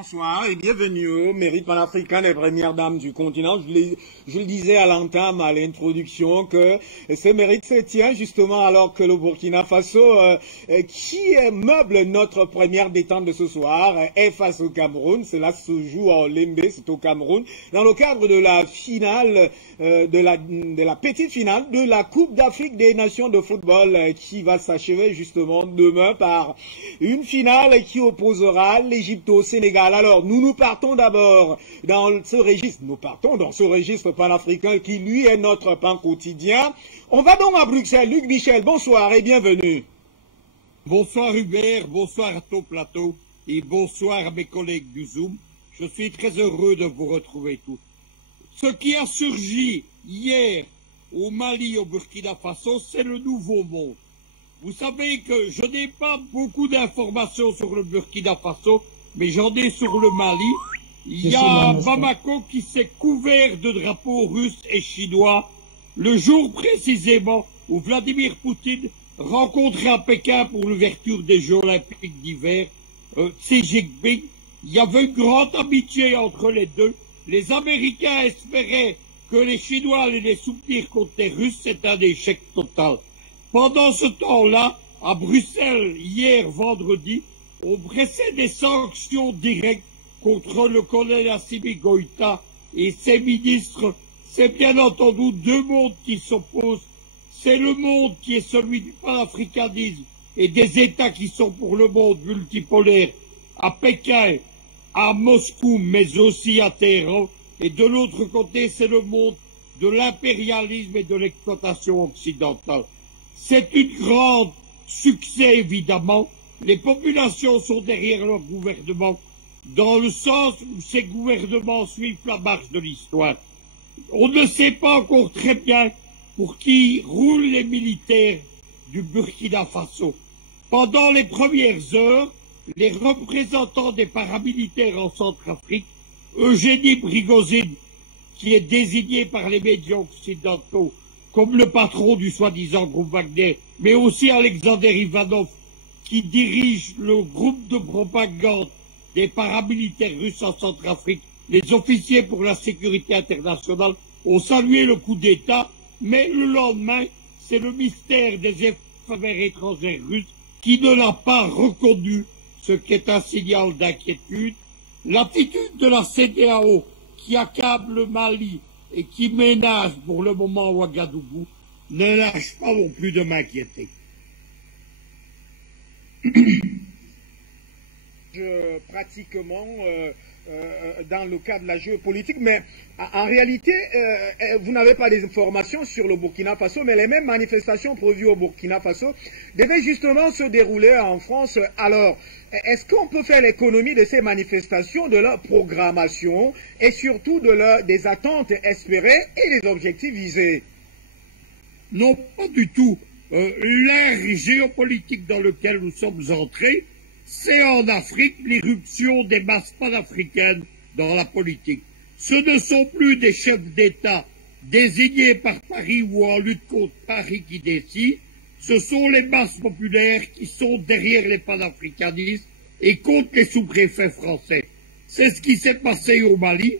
Bonsoir et bienvenue au mérite panafricain des premières dames du continent. Je le disais à l'entame, à l'introduction, que ce mérite se tient justement alors que le Burkina Faso, qui meuble notre première détente de ce soir, est face au Cameroun. Cela se joue à Olembe, c'est au Cameroun, dans le cadre de la finale, de la petite finale de la Coupe d'Afrique des Nations de football qui va s'achever justement demain par une finale qui opposera l'Égypte au Sénégal. Alors, nous partons d'abord dans ce registre panafricain qui, lui, est notre pain quotidien. On va donc à Bruxelles. Luc Michel, bonsoir et bienvenue. Bonsoir Hubert, bonsoir à ton plateau et bonsoir à mes collègues du Zoom. Je suis très heureux de vous retrouver tous. Ce qui a surgi hier au Mali, au Burkina Faso, c'est le nouveau monde. Vous savez que je n'ai pas beaucoup d'informations sur le Burkina Faso, mais j'en ai sur le Mali. Il y a Bamako qui s'est couvert de drapeaux russes et chinois le jour précisément où Vladimir Poutine rencontrait à Pékin pour l'ouverture des Jeux Olympiques d'hiver Xi Jinping. Il y avait une grande amitié entre les deux. Les Américains espéraient que les Chinois allaient les soutenir contre les Russes. C'est un échec total. Pendant ce temps-là, à Bruxelles, hier vendredi, on pressait des sanctions directes contre le colonel Assimi Goïta et ses ministres. C'est bien entendu deux mondes qui s'opposent. C'est le monde qui est celui du panafricanisme et des États qui sont pour le monde multipolaire à Pékin, à Moscou, mais aussi à Téhéran. Et de l'autre côté, c'est le monde de l'impérialisme et de l'exploitation occidentale. C'est un grand succès, évidemment. Les populations sont derrière leur gouvernement, dans le sens où ces gouvernements suivent la marche de l'histoire. On ne sait pas encore très bien pour qui roulent les militaires du Burkina Faso. Pendant les premières heures, les représentants des paramilitaires en Centrafrique, Eugénie Prigozhin, qui est désigné par les médias occidentaux comme le patron du soi-disant groupe Wagner, mais aussi Alexander Ivanov, qui dirige le groupe de propagande des paramilitaires russes en Centrafrique. Les officiers pour la sécurité internationale ont salué le coup d'État, mais le lendemain, c'est le mystère des affaires étrangères russes qui ne l'a pas reconnu, ce qui est un signal d'inquiétude. L'attitude de la CEDEAO qui accable le Mali et qui ménage pour le moment Ouagadougou ne lâche pas non plus de m'inquiéter. Pratiquement dans le cadre de la géopolitique, mais en réalité, vous n'avez pas des informations sur le Burkina Faso, mais les mêmes manifestations prévues au Burkina Faso devaient justement se dérouler en France. Alors, est-ce qu'on peut faire l'économie de ces manifestations, de leur programmation et surtout des attentes espérées et des objectifs visés? Non, pas du tout. L'ère géopolitique dans lequel nous sommes entrés, c'est en Afrique l'irruption des masses panafricaines dans la politique. Ce ne sont plus des chefs d'État désignés par Paris ou en lutte contre Paris qui décident, ce sont les masses populaires qui sont derrière les panafricanistes et contre les sous-préfets français. C'est ce qui s'est passé au Mali,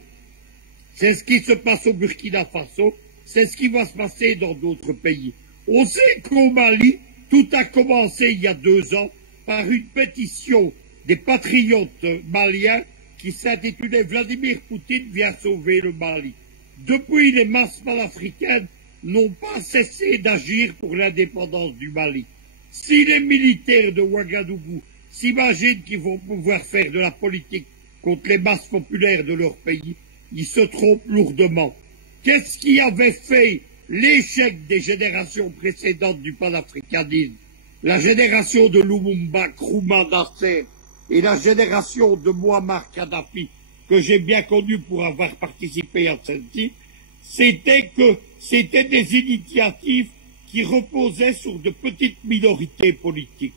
c'est ce qui se passe au Burkina Faso, c'est ce qui va se passer dans d'autres pays. On sait qu'au Mali, tout a commencé il y a 2 ans par une pétition des patriotes maliens qui s'intitulait Vladimir Poutine vient sauver le Mali. Depuis, les masses panafricaines n'ont pas cessé d'agir pour l'indépendance du Mali. Si les militaires de Ouagadougou s'imaginent qu'ils vont pouvoir faire de la politique contre les masses populaires de leur pays, ils se trompent lourdement. Qu'est-ce qui avait fait l'échec des générations précédentes du panafricanisme? La génération de Lumumba, Nkrumah, Nasser et la génération de Muammar Kadhafi, que j'ai bien connu pour avoir participé à celle-ci, c'était des initiatives qui reposaient sur de petites minorités politiques.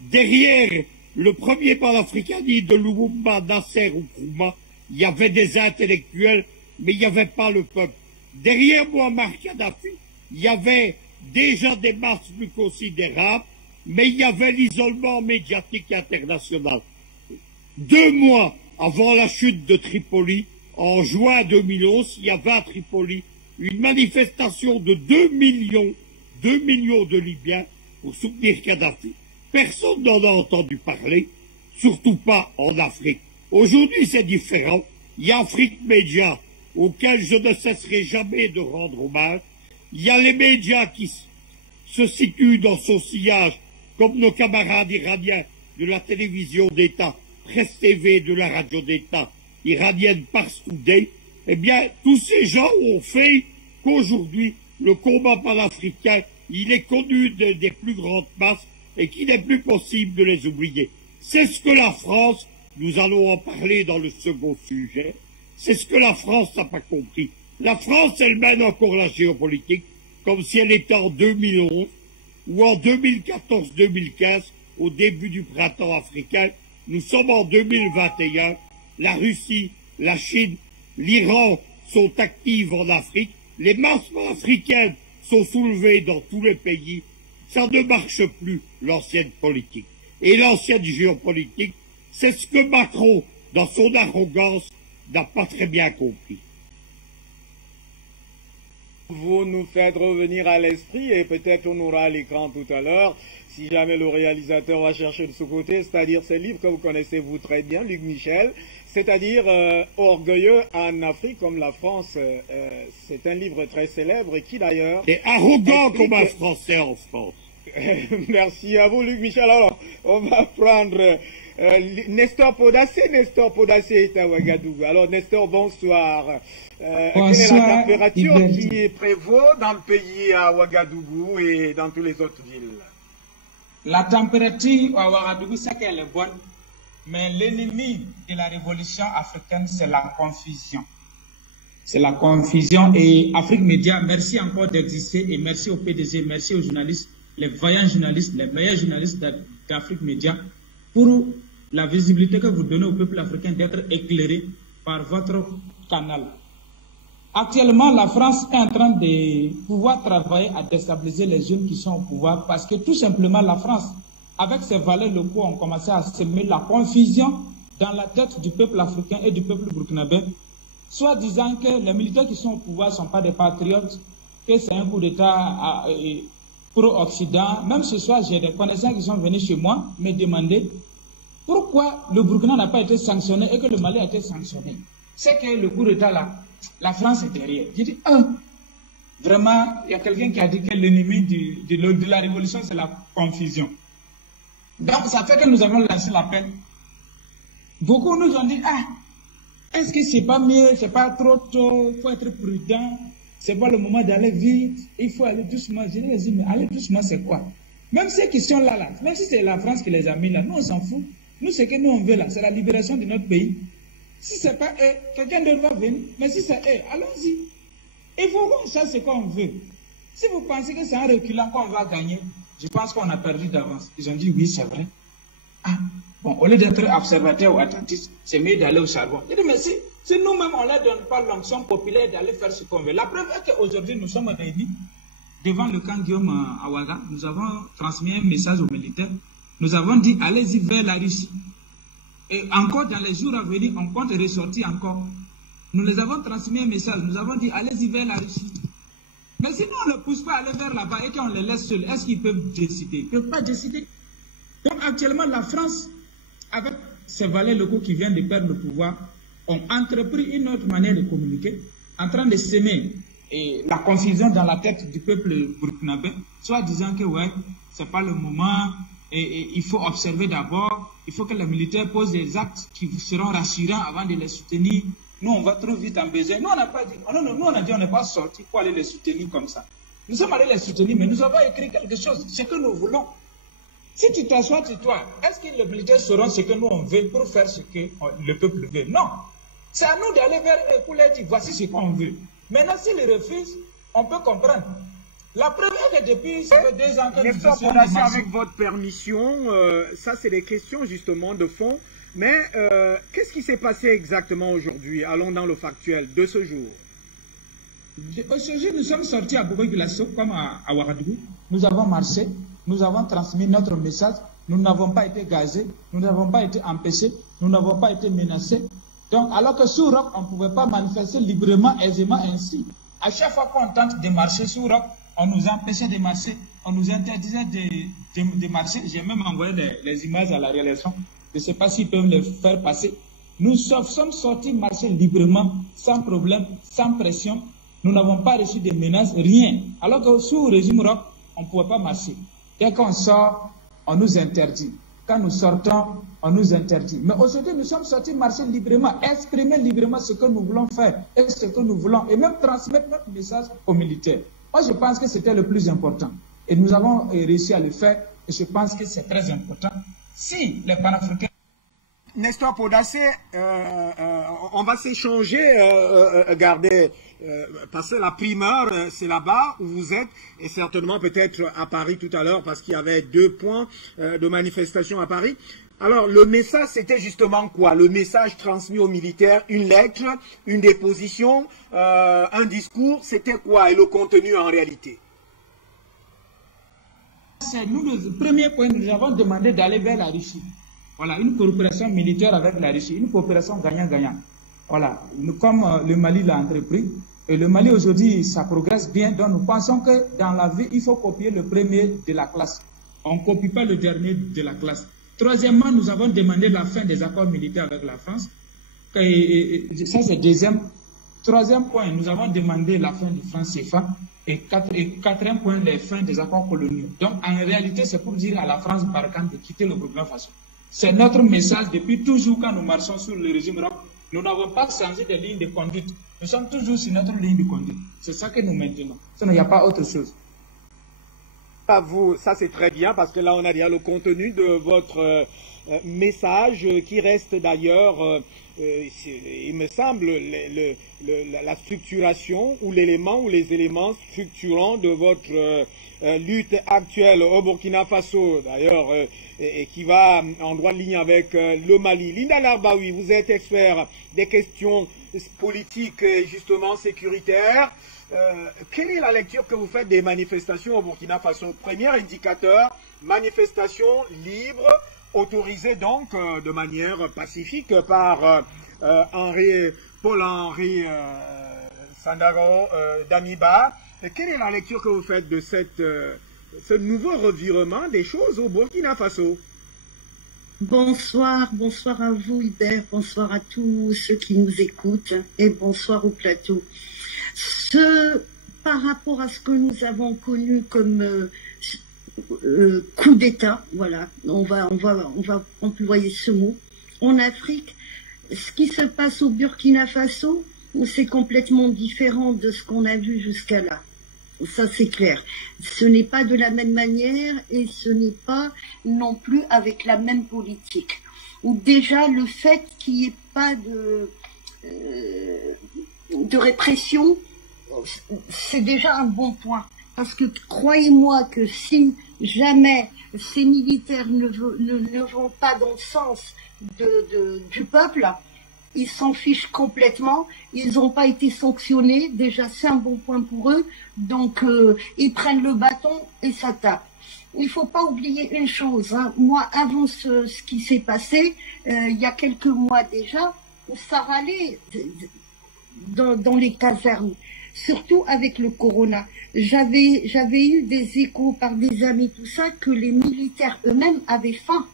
Derrière le premier panafricanisme de Lumumba, Nasser ou Nkrumah, il y avait des intellectuels, mais il n'y avait pas le peuple. Derrière Muammar Kadhafi, il y avait déjà des masses plus considérables, mais il y avait l'isolement médiatique international. 2 mois avant la chute de Tripoli, en juin 2011, il y avait à Tripoli une manifestation de 2 millions de Libyens pour soutenir Kadhafi. Personne n'en a entendu parler, surtout pas en Afrique. Aujourd'hui, c'est différent. Il y a Afrique Média, auquel je ne cesserai jamais de rendre hommage. Il y a les médias qui se situent dans son sillage, comme nos camarades iraniens de la télévision d'État, Presse TV, de la radio d'État iranienne Pars Today. Eh bien, tous ces gens ont fait qu'aujourd'hui, le combat panafricain, il est connu des plus grandes masses et qu'il n'est plus possible de les oublier. C'est ce que la France, nous allons en parler dans le second sujet, c'est ce que la France n'a pas compris. La France, elle mène encore la géopolitique comme si elle était en 2011 ou en 2014-2015, au début du printemps africain. Nous sommes en 2021, la Russie, la Chine, l'Iran sont actives en Afrique, les masses africaines sont soulevées dans tous les pays. Ça ne marche plus, l'ancienne politique. Et l'ancienne géopolitique, c'est ce que Macron, dans son arrogance, n'a pas très bien compris. Vous nous faites revenir à l'esprit, et peut-être on aura à l'écran tout à l'heure, si jamais le réalisateur va chercher de ce côté, c'est-à-dire ce livre que vous connaissez vous très bien, Luc Michel, c'est-à-dire Orgueilleux en Afrique comme la France. C'est un livre très célèbre et qui d'ailleurs... Et arrogant comme un Français en France. Merci à vous, Luc Michel. Alors, on va prendre Nestor Podacé. Nestor Podacé est à Ouagadougou. Alors, Nestor, bonsoir. Quelle est la température qui prévaut dans le pays à Ouagadougou et dans toutes les autres villes? La température à Ouagadougou, c'est qu'elle est bonne, mais l'ennemi de la révolution africaine, c'est la confusion. C'est la confusion. Et Afrique Média, merci encore d'exister et merci au PDG, merci aux journalistes, les vaillants journalistes, les meilleurs journalistes d'Afrique Média, pour la visibilité que vous donnez au peuple africain d'être éclairé par votre canal. Actuellement, la France est en train de pouvoir travailler à déstabiliser les jeunes qui sont au pouvoir parce que tout simplement la France, avec ses valeurs locaux, ont commencé à semer la confusion dans la tête du peuple africain et du peuple burkinabé, soit disant que les militaires qui sont au pouvoir ne sont pas des patriotes, que c'est un coup d'État pro-Occident. Même ce soir, j'ai des connaissances qui sont venus chez moi me demander pourquoi le Burkina n'a pas été sanctionné et que le Mali a été sanctionné. C'est que le coup d'État là, la France est derrière. J'ai dit, vraiment, il y a quelqu'un qui a dit que l'ennemi de la révolution, c'est la confusion. Donc, ça fait que nous avons lancé l'appel. Beaucoup nous ont dit, est-ce que c'est pas mieux, c'est pas trop tôt, il faut être prudent, c'est pas le moment d'aller vite, il faut aller doucement. Je leur ai dit, mais aller doucement, c'est quoi? Même ces questions-là, même si c'est la France qui les a mis là, nous on s'en fout. Nous, ce que nous on veut là, c'est la libération de notre pays. Si c'est pas eux, quelqu'un d'autre va venir. Mais si c'est eux, allons-y. Il faut qu'on sache ce qu'on veut. Si vous pensez que c'est en reculant qu'on va gagner, je pense qu'on a perdu d'avance. Ils ont dit oui, c'est vrai. Bon, au lieu d'être observateur ou attentif, c'est mieux d'aller au charbon. Je dis, mais si nous-mêmes, on ne leur donne pas l'onction populaire d'aller faire ce qu'on veut. La preuve est qu'aujourd'hui, nous sommes réunis devant le camp Guillaume à Ouaga. Nous avons transmis un message aux militaires. Nous avons dit, allez-y vers la Russie. Et encore dans les jours à venir, on compte ressortir encore. Nous les avons transmis un message. Nous avons dit, allez-y vers la Russie. Mais si nous, on ne les pousse pas à aller vers là-bas et qu'on les laisse seuls, est-ce qu'ils peuvent décider? Ils ne peuvent pas décider. Donc actuellement, la France, avec ses valets locaux qui viennent de perdre le pouvoir, ont entrepris une autre manière de communiquer, en train de semer la confusion dans la tête du peuple burkinabé, soit disant que ouais, c'est pas le moment, et il faut observer d'abord, il faut que les militaires posent des actes qui seront rassurants avant de les soutenir. Nous, on va trop vite en besoin. Nous, on n'a pas dit, nous, on a dit, on n'est pas sorti pour aller les soutenir comme ça. Nous sommes allés les soutenir, mais nous avons écrit quelque chose, ce que nous voulons. Si tu t'assois, toi, est-ce que les militaires sauront ce que nous on veut pour faire ce que le peuple veut? Non. C'est à nous d'aller vers eux pour leur dire, voici ce qu'on veut. Maintenant, s'ils refusent, on peut comprendre. La preuve est que depuis, ça fait 2 ans que nous sommes avec votre permission, ça c'est des questions justement de fond. Mais qu'est-ce qui s'est passé exactement aujourd'hui? Allons dans le factuel de ce jour. Aujourd'hui, nous sommes sortis à Bobo-Dioulasso, comme à Ouagadougou. Nous avons marché, nous avons transmis notre message. Nous n'avons pas été gazés, nous n'avons pas été empêchés. Nous n'avons pas été menacés. Donc, alors que sous Roc, on ne pouvait pas manifester librement, aisément ainsi. À chaque fois qu'on tente de marcher sous Roc, on nous empêchait de marcher, on nous interdisait de marcher. J'ai même envoyé les images à la réalisation. Je ne sais pas s'ils peuvent les faire passer. Nous sommes sortis marcher librement, sans problème, sans pression. Nous n'avons pas reçu de menaces, rien. Alors que sous le régime Roc, on ne pouvait pas marcher. Dès qu'on sort, on nous interdit. Quand nous sortons, on nous interdit. Mais aujourd'hui, nous sommes sortis marcher librement, exprimer librement ce que nous voulons faire et ce que nous voulons, et même transmettre notre message aux militaires. Moi, je pense que c'était le plus important. Et nous avons réussi à le faire, et je pense que c'est très important. Si les panafricains... Nestor Podacé, on va s'échanger, parce que la primeur, c'est là-bas où vous êtes, et certainement peut-être à Paris tout à l'heure, parce qu'il y avait 2 points de manifestation à Paris. Alors, le message, c'était justement quoi? Le message transmis aux militaires, une lettre, une déposition, un discours, c'était quoi? Et le contenu en réalité? Nous, le premier point, nous avons demandé d'aller vers la Russie. Voilà, une coopération militaire avec la Russie, une coopération gagnant-gagnant. Voilà, comme le Mali l'a entrepris, et le Mali aujourd'hui, ça progresse bien, donc nous pensons que dans la vie, il faut copier le premier de la classe. On ne copie pas le dernier de la classe. Troisièmement, nous avons demandé la fin des accords militaires avec la France. Et ça, c'est deuxième. Troisième point, nous avons demandé la fin du franc CFA. Et quatrième point, la fin des accords coloniaux. Donc, en réalité, c'est pour dire à la France Barkhane de quitter le Burkina Faso. C'est notre message depuis toujours quand nous marchons sur le régime Roc. Nous n'avons pas changé de ligne de conduite. Nous sommes toujours sur notre ligne de conduite. C'est ça que nous maintenons. Sinon, il n'y a pas autre chose. Ça c'est très bien parce que là on a déjà le contenu de votre message qui reste d'ailleurs, il me semble, la structuration ou l'élément ou les éléments structurants de votre lutte actuelle au Burkina Faso d'ailleurs et qui va en droite ligne avec le Mali. Linda Larbaoui, vous êtes expert des questions politiques justement sécuritaires. Quelle est la lecture que vous faites des manifestations au Burkina Faso? Premier indicateur, manifestation libre, autorisée donc de manière pacifique par Paul-Henri Sandaogo Damiba. Quelle est la lecture que vous faites de ce nouveau revirement des choses au Burkina Faso? Bonsoir, bonsoir à vous Hubert, bonsoir à tous ceux qui nous écoutent et bonsoir au plateau. Par rapport à ce que nous avons connu comme coup d'État, voilà, on va employer ce mot, en Afrique, ce qui se passe au Burkina Faso, c'est complètement différent de ce qu'on a vu jusqu'à là. Ça, c'est clair. Ce n'est pas de la même manière et ce n'est pas non plus avec la même politique. Déjà, le fait qu'il n'y ait pas de répression, c'est déjà un bon point. Parce que croyez-moi que si jamais ces militaires ne vont pas dans le sens du peuple, ils s'en fichent complètement, ils n'ont pas été sanctionnés, déjà c'est un bon point pour eux, donc ils prennent le bâton et ça tape. Il ne faut pas oublier une chose, hein. Moi avant ce qui s'est passé, il y a quelques mois déjà, ça râlait dans les casernes, surtout avec le corona. J'avais eu des échos par des amis, tout ça, que les militaires eux-mêmes avaient faim.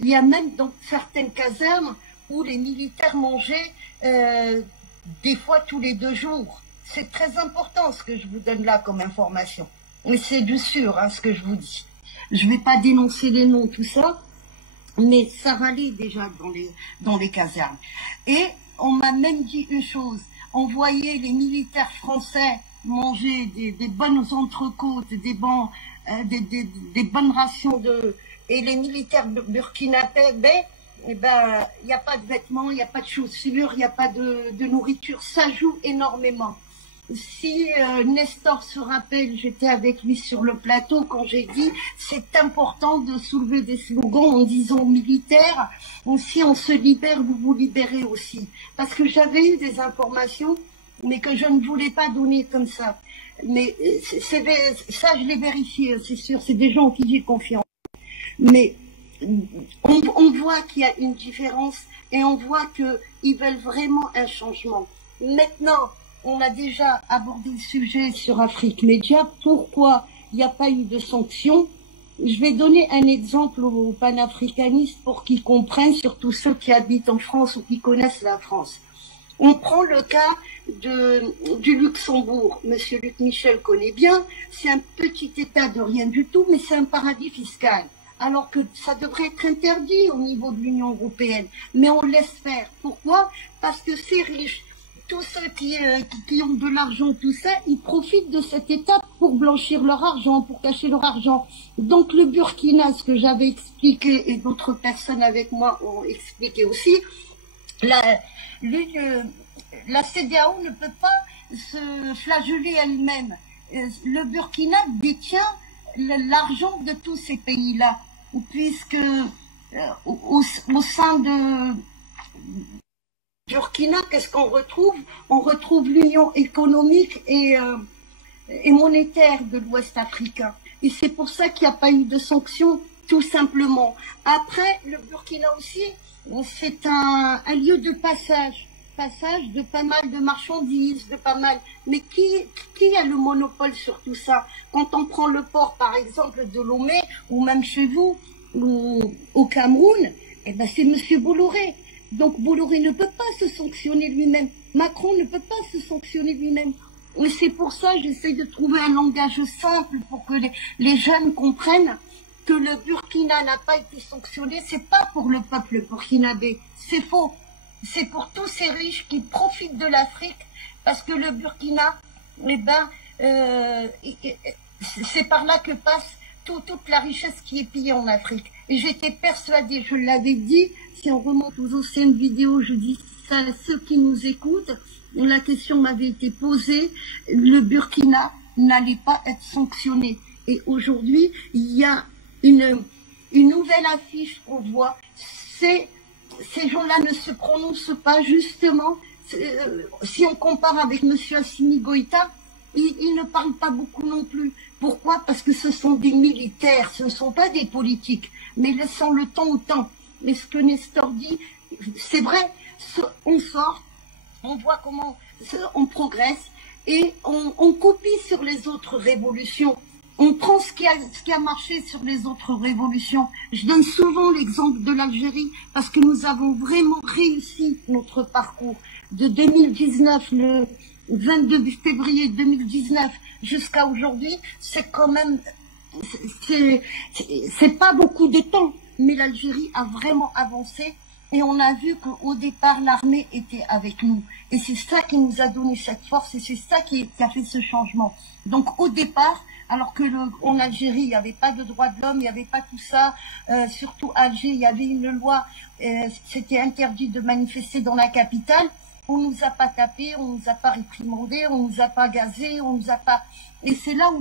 Il y a même dans certaines casernes où les militaires mangeaient des fois tous les 2 jours. C'est très important ce que je vous donne là comme information. Et c'est du sûr, hein, ce que je vous dis. Je ne vais pas dénoncer les noms, tout ça, mais ça râlait déjà dans les casernes. Et on m'a même dit une chose, on voyait les militaires français manger des bonnes entrecôtes, des bonnes rations et les militaires burkinabés, eh ben, il n'y a pas de vêtements, il n'y a pas de chaussures, il n'y a pas de nourriture. Ça joue énormément. Si Nestor se rappelle, j'étais avec lui sur le plateau quand j'ai dit c'est important de soulever des slogans en disant aux militaires, si on se libère, vous vous libérez aussi. Parce que j'avais eu des informations, mais que je ne voulais pas donner comme ça. Mais ça, je l'ai vérifié, c'est sûr, c'est des gens en qui j'ai confiance. Mais on voit qu'il y a une différence et on voit qu'ils veulent vraiment un changement. Maintenant, on a déjà abordé le sujet sur Afrique Média. Pourquoi il n'y a pas eu de sanctions? Je vais donner un exemple aux panafricanistes pour qu'ils comprennent, surtout ceux qui habitent en France ou qui connaissent la France. On prend le cas du Luxembourg. Monsieur Luc Michel connaît bien. C'est un petit État de rien du tout, mais c'est un paradis fiscal. Alors que ça devrait être interdit au niveau de l'Union européenne. Mais on laisse faire. Pourquoi? Parce que ces riches, tous ceux qui ont de l'argent, tout ça, ils profitent de cette étape pour blanchir leur argent, pour cacher leur argent. Donc le Burkina, ce que j'avais expliqué et d'autres personnes avec moi ont expliqué aussi, la CEDEAO ne peut pas se flageller elle-même. Le Burkina détient l'argent de tous ces pays-là, puisque au sein de Burkina, qu'est-ce qu'on retrouve? On retrouve l'Union économique et monétaire de l'Ouest africain. Et c'est pour ça qu'il n'y a pas eu de sanctions, tout simplement. Après, le Burkina aussi, c'est un lieu de passage de pas mal de marchandises, de pas mal. Mais qui a le monopole sur tout ça? Quand on prend le port, par exemple, de Lomé, ou même chez vous, ou au Cameroun, eh ben c'est Monsieur Bolloré. Donc Bolloré ne peut pas se sanctionner lui-même. Macron ne peut pas se sanctionner lui-même. Et c'est pour ça que j'essaie de trouver un langage simple pour que les jeunes comprennent que le Burkina n'a pas été sanctionné. C'est pas pour le peuple burkinabé. C'est faux. C'est pour tous ces riches qui profitent de l'Afrique, parce que le Burkina, eh ben, c'est par là que passe toute la richesse qui est pillée en Afrique. Et j'étais persuadée, je l'avais dit, si on remonte aux anciennes vidéos, je dis ça à ceux qui nous écoutent, la question m'avait été posée, le Burkina n'allait pas être sanctionné. Et aujourd'hui, il y a une nouvelle affiche qu'on voit, c'est ces gens-là ne se prononcent pas justement. Si on compare avec M. Assimi Goïta, il ne parle pas beaucoup non plus. Pourquoi? Parce que ce sont des militaires, ce ne sont pas des politiques. Mais laissant le temps au temps. Mais ce que Nestor dit, c'est vrai, on sort, on voit comment on progresse et on copie sur les autres révolutions. On prend ce qui a marché sur les autres révolutions. Je donne souvent l'exemple de l'Algérie parce que nous avons vraiment réussi notre parcours. De 2019, le 22 février 2019 jusqu'à aujourd'hui, c'est quand même, c'est pas beaucoup de temps, mais l'Algérie a vraiment avancé et on a vu qu'au départ, l'armée était avec nous. Et c'est ça qui nous a donné cette force et c'est ça qui a fait ce changement. Donc au départ, alors que en Algérie, il n'y avait pas de droits de l'homme, il n'y avait pas tout ça. Surtout à Alger, il y avait une loi, c'était interdit de manifester dans la capitale. On nous a pas tapé, on nous a pas réprimandé, on nous a pas gazé, on nous a pas... Et c'est là où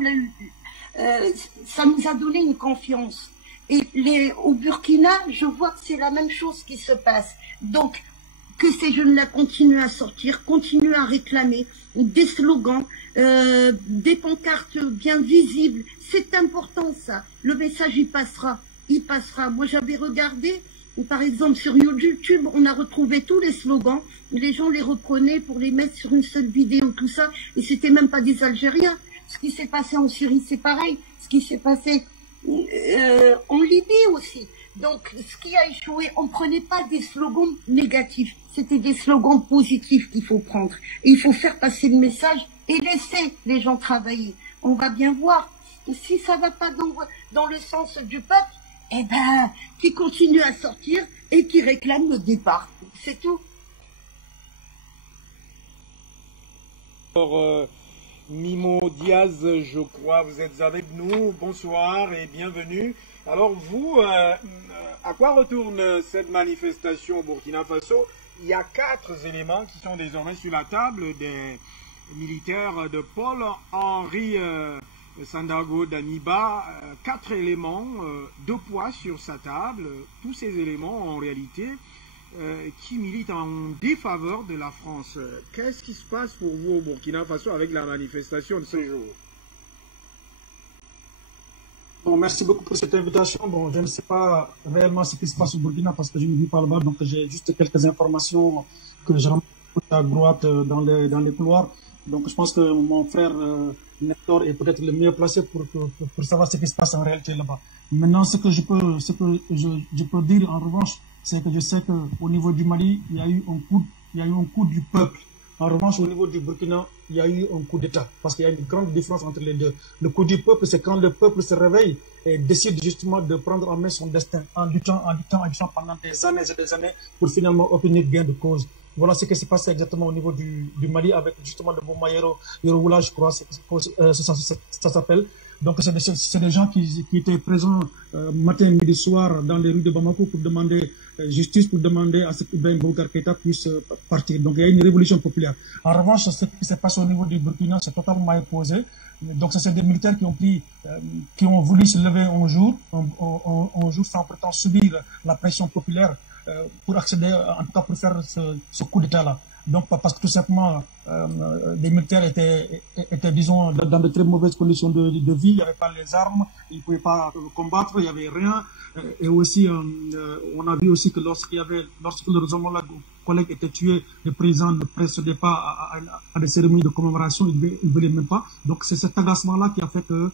ça nous a donné une confiance. Et au Burkina, je vois que c'est la même chose qui se passe. Donc, que ces jeunes-là continuent à sortir, continuent à réclamer des slogans, des pancartes bien visibles. C'est important ça. Le message, il passera. Il passera. Moi, j'avais regardé, par exemple, sur YouTube, on a retrouvé tous les slogans. Les gens les reprenaient pour les mettre sur une seule vidéo, tout ça. Et c'était même pas des Algériens. Ce qui s'est passé en Syrie, c'est pareil. Ce qui s'est passé en Libye aussi. Donc, ce qui a échoué, on ne prenait pas des slogans négatifs. C'était des slogans positifs qu'il faut prendre. Et il faut faire passer le message et laisser les gens travailler. On va bien voir. Si ça ne va pas dans le sens du peuple, eh ben, qui continue à sortir et qui réclame le départ. C'est tout. Alors, Mimo Diaz, je crois, vous êtes avec nous. Bonsoir et bienvenue. Alors vous, à quoi retourne cette manifestation au Burkina Faso? Il y a 4 éléments qui sont désormais sur la table des militaires de Paul-Henri Sandaogo Damiba. 4 éléments, 2 poids sur sa table. Tous ces éléments, en réalité, qui militent en défaveur de la France. Qu'est-ce qui se passe pour vous au Burkina Faso avec la manifestation de ce jour? Bon, merci beaucoup pour cette invitation. Bon, je ne sais pas réellement ce qui se passe au Burkina parce que je ne vis pas là-bas, donc j'ai juste quelques informations que je remonte à droite dans les couloirs. Donc je pense que mon frère Nector est peut-être le mieux placé pour savoir ce qui se passe en réalité là-bas. Maintenant, ce que je peux dire en revanche, c'est que je sais qu'au niveau du Mali, il y a eu un coup du peuple. En revanche, au niveau du Burkina, il y a eu un coup d'État, parce qu'il y a une grande différence entre les deux. Le coup du peuple, c'est quand le peuple se réveille et décide justement de prendre en main son destin, en luttant pendant des années et des années pour finalement obtenir gain de cause. Voilà ce qui s'est passé exactement au niveau du Mali avec justement le Bouma Yoroula, je crois, ça s'appelle. Donc c'est des gens qui étaient présents matin, midi, soir dans les rues de Bamako pour demander justice, pour demander à ce que Ibrahim Boubacar Keïta puisse partir. Donc il y a une révolution populaire. En revanche, ce qui s'est passé au niveau du Burkina, c'est totalement opposé. Donc c'est des militaires qui ont voulu se lever un jour sans pourtant subir la pression populaire pour accéder, en tout cas pour faire ce coup d'État-là. Donc parce que tout simplement, les militaires étaient, disons, dans de très mauvaises conditions de vie. Il n'y avait pas les armes, ils ne pouvaient pas combattre, il n'y avait rien. Et aussi, on a vu aussi que lorsque leurs homologues collègues étaient tués, le président ne procédait pas à des cérémonies de commémoration, il ne voulait même pas. Donc c'est cet agacement-là qui a fait que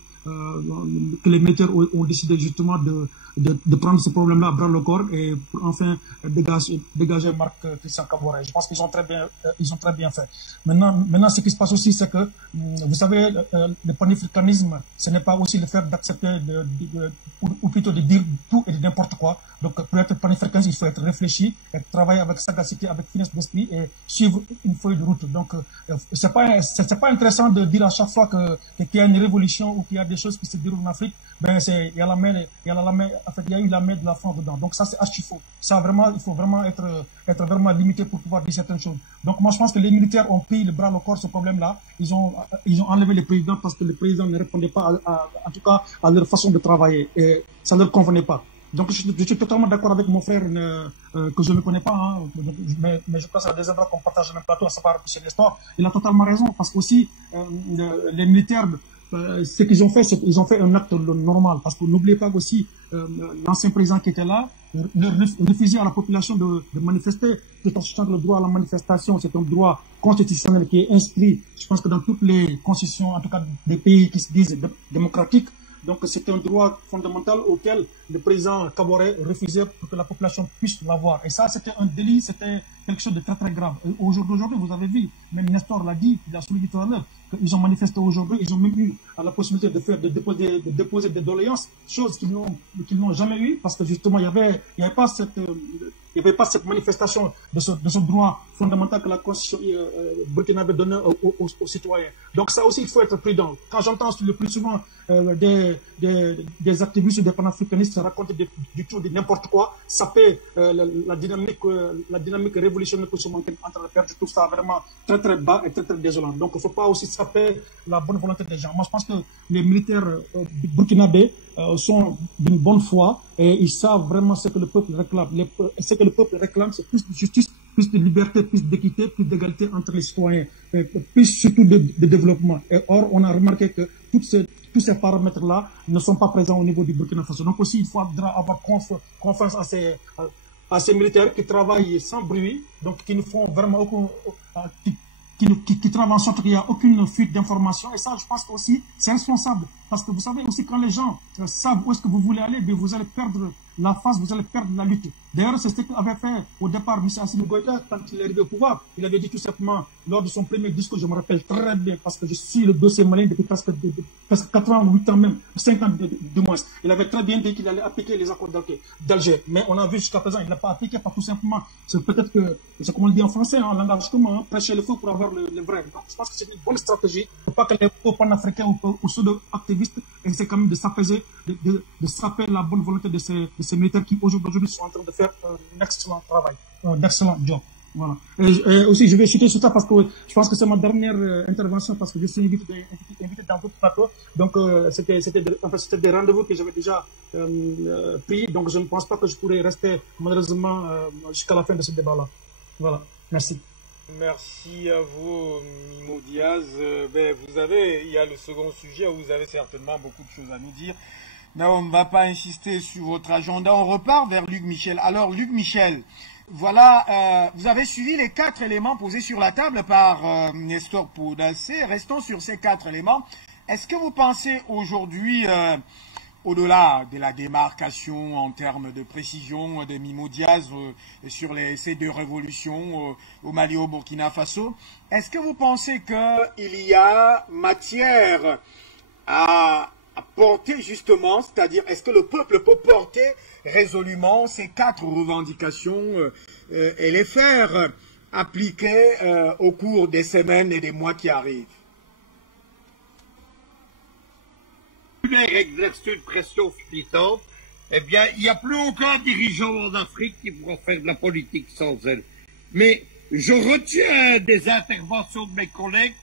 les militaires ont décidé justement de prendre ce problème-là à bras le corps et pour enfin dégager Marc Christian Kaboré. Je pense qu'ils ont très bien fait. Maintenant, ce qui se passe aussi, c'est que, vous savez, le panafricanisme, ce n'est pas aussi le fait d'accepter ou plutôt de dire tout et de n'importe quoi. Donc, pour être panafricaniste, il faut être réfléchi, et travailler avec sagacité, avec finesse d'esprit et suivre une feuille de route. Donc, c'est pas intéressant de dire à chaque fois qu'il y a une révolution ou qu'il y a des choses qui se déroulent en Afrique. Ben il y a eu la main de la France dedans. Donc ça c'est archi faux. Ça vraiment, il faut vraiment être vraiment limité pour pouvoir dire certaines choses. Donc moi je pense que les militaires ont pris le bras au corps ce problème-là. Ils ont enlevé le président parce que le président ne répondait pas en tout cas à leur façon de travailler et ça ne leur convenait pas. Donc je suis totalement d'accord avec mon frère que je ne connais pas, hein, mais je pense à des endroits qu'on partage le même plateau, à savoir M. Nestor. Il a totalement raison parce qu'aussi les militaires, ce qu'ils ont fait, c'est qu'ils ont fait un acte normal. Parce que n'oubliez pas aussi, l'ancien président qui était là, refusait à la population de manifester, tout en sachant que le droit à la manifestation, c'est un droit constitutionnel qui est inscrit, je pense que dans toutes les constitutions, en tout cas des pays qui se disent démocratiques. Donc c'est un droit fondamental auquel le président Kaboré refusait pour que la population puisse l'avoir. Et ça, c'était un délit, c'était quelque chose de très très grave. Et aujourd'hui, vous avez vu, même Nestor l'a dit, il a souligné tout à l'heure, qu'ils ont manifesté aujourd'hui, ils ont même eu la possibilité de déposer des doléances, chose qu'ils n'ont jamais eu, parce que justement, il n'y avait pas cette manifestation de ce droit fondamental que la Constitution burkinabé donnait aux citoyens. Donc ça aussi, il faut être prudent. Quand j'entends le plus souvent des activistes ou des panafricanistes raconter du tout, de n'importe quoi, saper la dynamique révolutionnaire que nous sommes en train de faire, je trouve ça vraiment très très bas et très très désolant. Donc il ne faut pas aussi saper la bonne volonté des gens. Moi je pense que les militaires burkinabés sont d'une bonne foi et ils savent vraiment ce que le peuple réclame. Ce que le peuple réclame, c'est plus de justice, plus de liberté, plus d'équité, plus d'égalité entre les citoyens, plus surtout de développement. Et or, on a remarqué que tous ces paramètres-là ne sont pas présents au niveau du Burkina Faso. Donc aussi, il faudra avoir confiance à ces militaires qui travaillent sans bruit, donc qui ne font vraiment aucun... qui travaillent en sorte qu'il n'y a aucune fuite d'informations. Et ça, je pense aussi, c'est responsable. Parce que vous savez aussi, quand les gens savent où est-ce que vous voulez aller, bien, vous allez perdre la face, vous allez perdre la lutte. D'ailleurs, c'est ce qu'avait fait au départ M. Assimi Goïta quand il est arrivé au pouvoir. Il avait dit tout simplement, lors de son premier discours, je me rappelle très bien, parce que je suis le dossier malien depuis presque 4 ans, 8 ans même, 5 ans de moins. Il avait très bien dit qu'il allait appliquer les accords d'Alger. Mais on a vu jusqu'à présent, il n'a pas appliqué, parce que tout simplement, c'est peut-être que, c'est comme on le dit en français, en langage commun, prêcher le feu pour avoir le vrai. Donc, je pense que c'est une bonne stratégie. Il ne faut pas que les panafricains ou pseudo-activistes essaient quand même de s'apaiser, de saper la bonne volonté de ces militaires qui aujourd'hui sont en train de faire un excellent travail, un excellent job. Voilà. Et aussi, je vais chuter sur ça parce que je pense que c'est ma dernière intervention parce que je suis invité dans votre plateau. Donc, c'était des rendez-vous que j'avais déjà pris. Donc, je ne pense pas que je pourrais rester malheureusement jusqu'à la fin de ce débat-là. Voilà. Merci. Merci à vous, Mimo Diaz. Il y a le second sujet où vous avez certainement beaucoup de choses à nous dire. Non, on ne va pas insister sur votre agenda. On repart vers Luc Michel. Alors, Luc Michel, voilà, vous avez suivi les 4 éléments posés sur la table par Nestor Podacé. Restons sur ces 4 éléments. Est-ce que vous pensez aujourd'hui, au-delà de la démarcation en termes de précision de Mimo Diaz sur ces 2 révolutions au Mali, au Burkina Faso, est-ce que vous pensez qu'il y a matière à porter justement, c'est-à-dire est-ce que le peuple peut porter résolument ces 4 revendications et les faire appliquer au cours des semaines et des mois qui arrivent? Exerce une pression suffisante, eh bien, il n'y a plus aucun dirigeant en Afrique qui pourra faire de la politique sans elle. Mais je retiens des interventions de mes collègues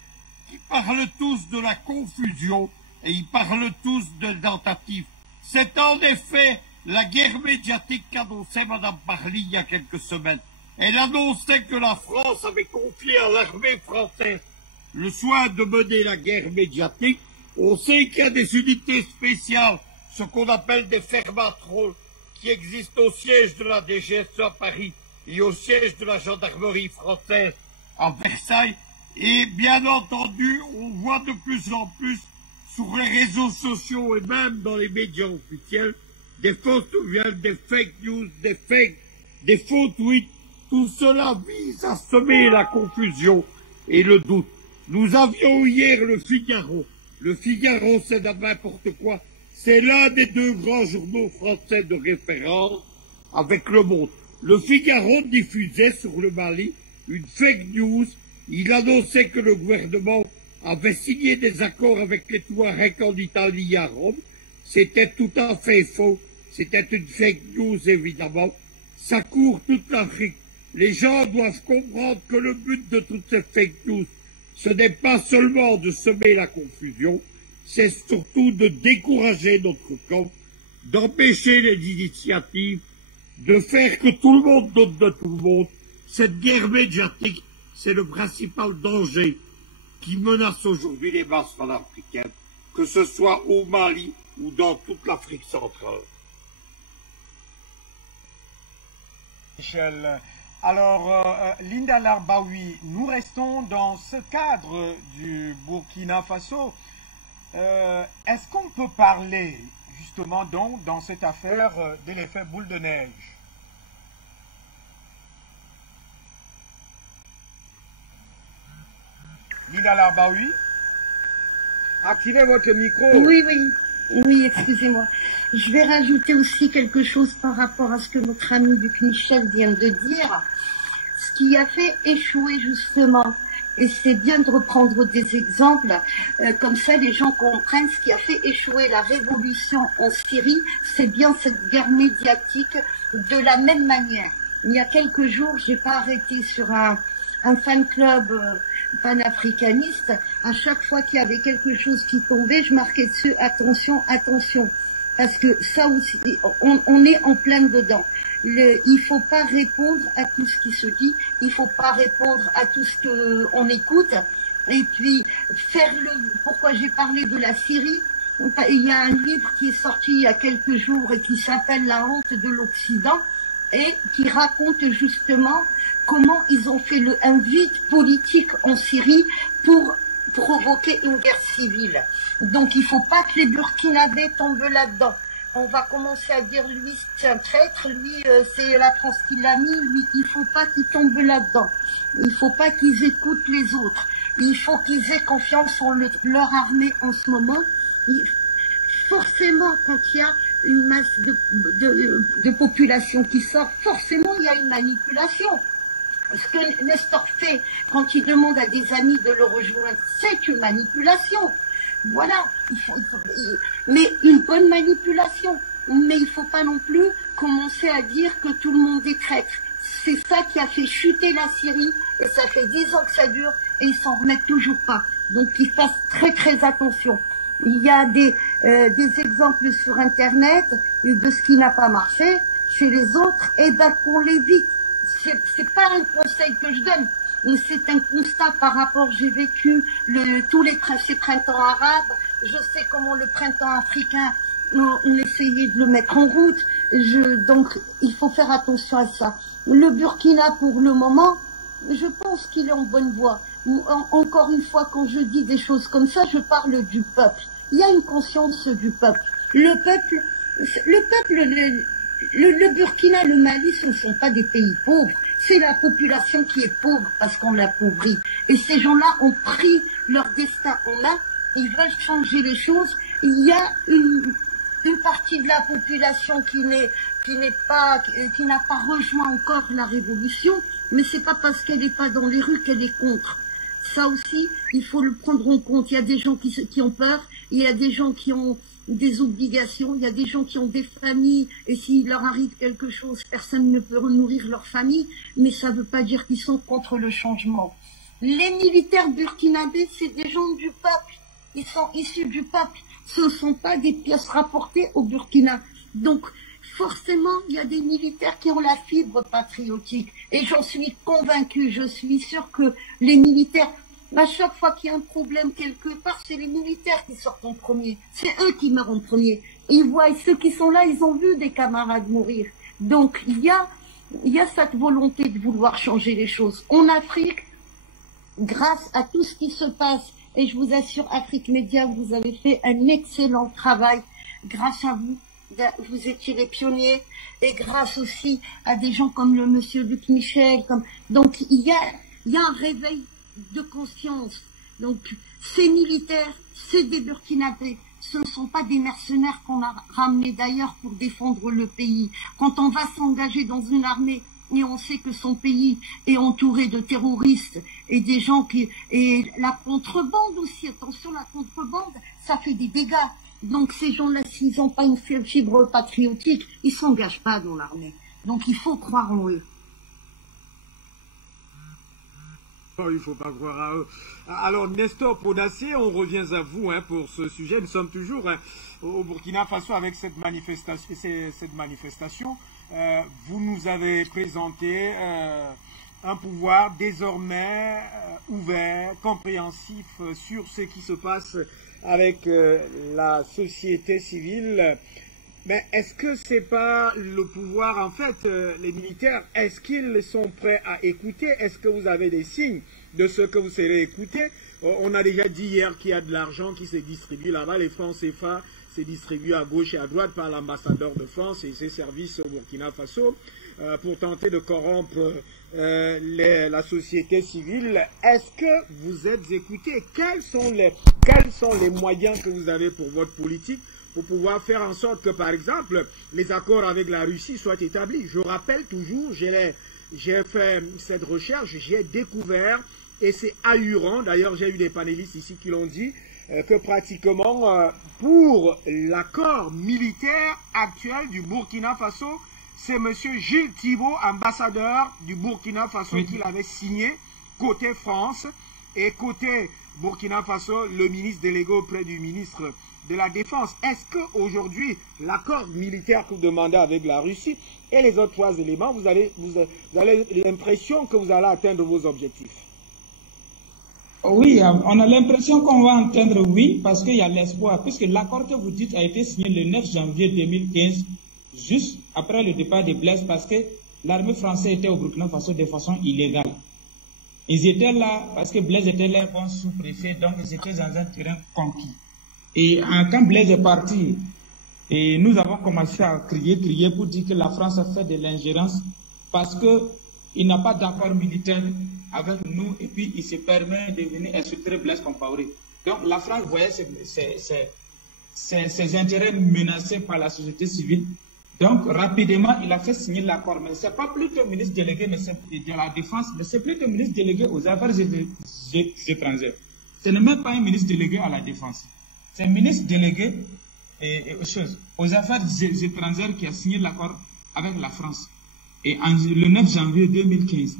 qui parlent tous de la confusion et ils parlent tous de tentatives. C'est en effet la guerre médiatique qu'annonçait Mme Parly il y a quelques semaines. Elle annonçait que la France avait confié à l'armée française le soin de mener la guerre médiatique. On sait qu'il y a des unités spéciales, ce qu'on appelle des fermatrons, qui existent au siège de la DGSE à Paris et au siège de la gendarmerie française à Versailles. Et bien entendu, on voit de plus en plus sur les réseaux sociaux et même dans les médias officiels des fausses nouvelles, des fake news, des faux tweets. Tout cela vise à semer la confusion et le doute. Nous avions hier le Figaro. Le Figaro, c'est n'importe quoi. C'est l'un des 2 grands journaux français de référence avec Le Monde. Le Figaro diffusait sur le Mali une fake news. Il annonçait que le gouvernement avait signé des accords avec les Touaregs en Italie à Rome. C'était tout à fait faux. C'était une fake news, évidemment. Ça court toute l'Afrique. Les gens doivent comprendre que le but de toutes ces fake news, ce n'est pas seulement de semer la confusion, c'est surtout de décourager notre camp, d'empêcher les initiatives, de faire que tout le monde doute de tout le monde. Cette guerre médiatique, c'est le principal danger qui menace aujourd'hui les masses panafricaines, que ce soit au Mali ou dans toute l'Afrique centrale. Michel, alors Linda Larbaoui, nous restons dans ce cadre du Burkina Faso. Est-ce qu'on peut parler justement donc dans cette affaire de l'effet boule de neige? Linda Larbaoui, activez votre micro. Oui, excusez-moi. Je vais rajouter aussi quelque chose par rapport à ce que notre ami Luc Michel vient de dire. Ce qui a fait échouer justement, et c'est bien de reprendre des exemples, comme ça les gens comprennent ce qui a fait échouer la révolution en Syrie, c'est bien cette guerre médiatique de la même manière. Il y a quelques jours, j'ai pas arrêté sur un fan club panafricaniste. À chaque fois qu'il y avait quelque chose qui tombait, je marquais dessus attention, attention. Parce que ça aussi, on est en plein dedans. Il faut pas répondre à tout ce qui se dit, il faut pas répondre à tout ce qu'on écoute. Et puis, pourquoi j'ai parlé de la Syrie, il y a un livre qui est sorti il y a quelques jours et qui s'appelle La honte de l'Occident et qui raconte justement comment ils ont fait un vide politique en Syrie pour provoquer une guerre civile. Donc il faut pas que les Burkinabés tombent là-dedans. On va commencer à dire lui c'est un traître, lui c'est la France qui l'a mis, lui il faut pas qu'ils tombent là-dedans. Il faut pas qu'ils écoutent les autres. Il faut qu'ils aient confiance en leur armée en ce moment. Forcément, quand il y a une masse de population qui sort, forcément il y a une manipulation. Ce que Nestor fait quand il demande à des amis de le rejoindre, c'est une manipulation. Voilà, mais une bonne manipulation. Mais il ne faut pas non plus commencer à dire que tout le monde est traître. C'est ça qui a fait chuter la Syrie, et ça fait 10 ans que ça dure, et ils s'en remettent toujours pas. Donc ils fassent très très attention. Il y a des exemples sur Internet de ce qui n'a pas marché chez les autres, et ben qu'on l'évite. C'est pas un conseil que je donne, mais c'est un constat par rapport, j'ai vécu tous ces printemps arabes, je sais comment le printemps africain on essayait de le mettre en route. Donc, il faut faire attention à ça. Le Burkina, pour le moment, je pense qu'il est en bonne voie. Encore une fois, quand je dis des choses comme ça, je parle du peuple. Il y a une conscience du peuple. Le Burkina, le Mali, ce ne sont pas des pays pauvres. C'est la population qui est pauvre parce qu'on l'appauvrit. Et ces gens-là ont pris leur destin en main. Ils veulent changer les choses. Il y a une partie de la population qui n'a pas rejoint encore la révolution, mais c'est pas parce qu'elle n'est pas dans les rues qu'elle est contre. Ça aussi, il faut le prendre en compte. Il y a des gens qui ont peur, il y a des gens qui ont des obligations, il y a des gens qui ont des familles, et s'il leur arrive quelque chose, personne ne peut nourrir leur famille, mais ça ne veut pas dire qu'ils sont contre le changement. Les militaires burkinabés, c'est des gens du peuple. Ils sont issus du peuple. Ce ne sont pas des pièces rapportées au Burkina. Donc, forcément, il y a des militaires qui ont la fibre patriotique. Et j'en suis convaincue, je suis sûre que les militaires, à chaque fois qu'il y a un problème quelque part, c'est les militaires qui sortent en premier. C'est eux qui meurent en premier. Ils voient, ceux qui sont là, ils ont vu des camarades mourir. Donc, il y a cette volonté de vouloir changer les choses. En Afrique, grâce à tout ce qui se passe, et je vous assure, Afrique Média, vous avez fait un excellent travail. Grâce à vous, vous étiez les pionniers, et grâce aussi à des gens comme le monsieur Luc Michel. Donc, il y a un réveil de conscience. Donc, ces militaires, c'est des Burkinabés. Ce ne sont pas des mercenaires qu'on a ramenés d'ailleurs pour défendre le pays. Quand on va s'engager dans une armée, et on sait que son pays est entouré de terroristes et des gens et la contrebande aussi, attention, la contrebande, ça fait des dégâts. Donc ces gens-là, s'ils n'ont pas une fibre patriotique, ils ne s'engagent pas dans l'armée. Donc il faut croire en eux. Oh, il ne faut pas croire à eux. Alors Nestor Podacier, on revient à vous pour ce sujet. Nous sommes toujours au Burkina Faso avec cette manifestation. Vous nous avez présenté un pouvoir désormais ouvert, compréhensif sur ce qui se passe avec la société civile. Mais est-ce que c'est pas le pouvoir, en fait, les militaires, est-ce qu'ils sont prêts à écouter? Est-ce que vous avez des signes de ce que vous serez écouté? On a déjà dit hier qu'il y a de l'argent qui se distribue là-bas, les francs CFA c'est distribué à gauche et à droite par l'ambassadeur de France et ses services au Burkina Faso pour tenter de corrompre la société civile. Est-ce que vous êtes écoutés? Quels sont les moyens que vous avez pour votre politique pour pouvoir faire en sorte que, par exemple, les accords avec la Russie soient établis? Je rappelle toujours, j'ai fait cette recherche, j'ai découvert, et c'est ahurant, d'ailleurs j'ai eu des panélistes ici qui l'ont dit, que pratiquement pour l'accord militaire actuel du Burkina Faso, c'est M. Gilles Thibault, ambassadeur du Burkina Faso, qui l'avait signé côté France, et côté Burkina Faso, le ministre délégué auprès du ministre de la Défense. Est-ce qu'aujourd'hui, l'accord militaire que vous demandez avec la Russie et les autres trois éléments, vous avez l'impression que vous allez atteindre vos objectifs? Oui, on a l'impression qu'on va entendre oui, parce qu'il y a l'espoir, puisque l'accord que vous dites a été signé le 9 janvier 2015, juste après le départ de Blaise, parce que l'armée française était au Burkina Faso de façon illégale. Ils étaient là, parce que Blaise était là, bon sous-préfet, donc ils étaient dans un terrain conquis. Et quand Blaise est parti, et nous avons commencé à crier pour dire que la France a fait de l'ingérence, parce qu'il n'a pas d'accord militaire avec nous, et puis il se permet de venir insulter Blaise Compaoré. Donc la France voyait ses intérêts menacés par la société civile. Donc rapidement, il a fait signer l'accord. Mais ce n'est pas plutôt ministre délégué de la Défense, mais c'est plutôt ministre délégué aux Affaires étrangères. Ce n'est même pas un ministre délégué à la Défense. C'est un ministre délégué aux Affaires étrangères qui a signé l'accord avec la France. Et le 9 janvier 2015.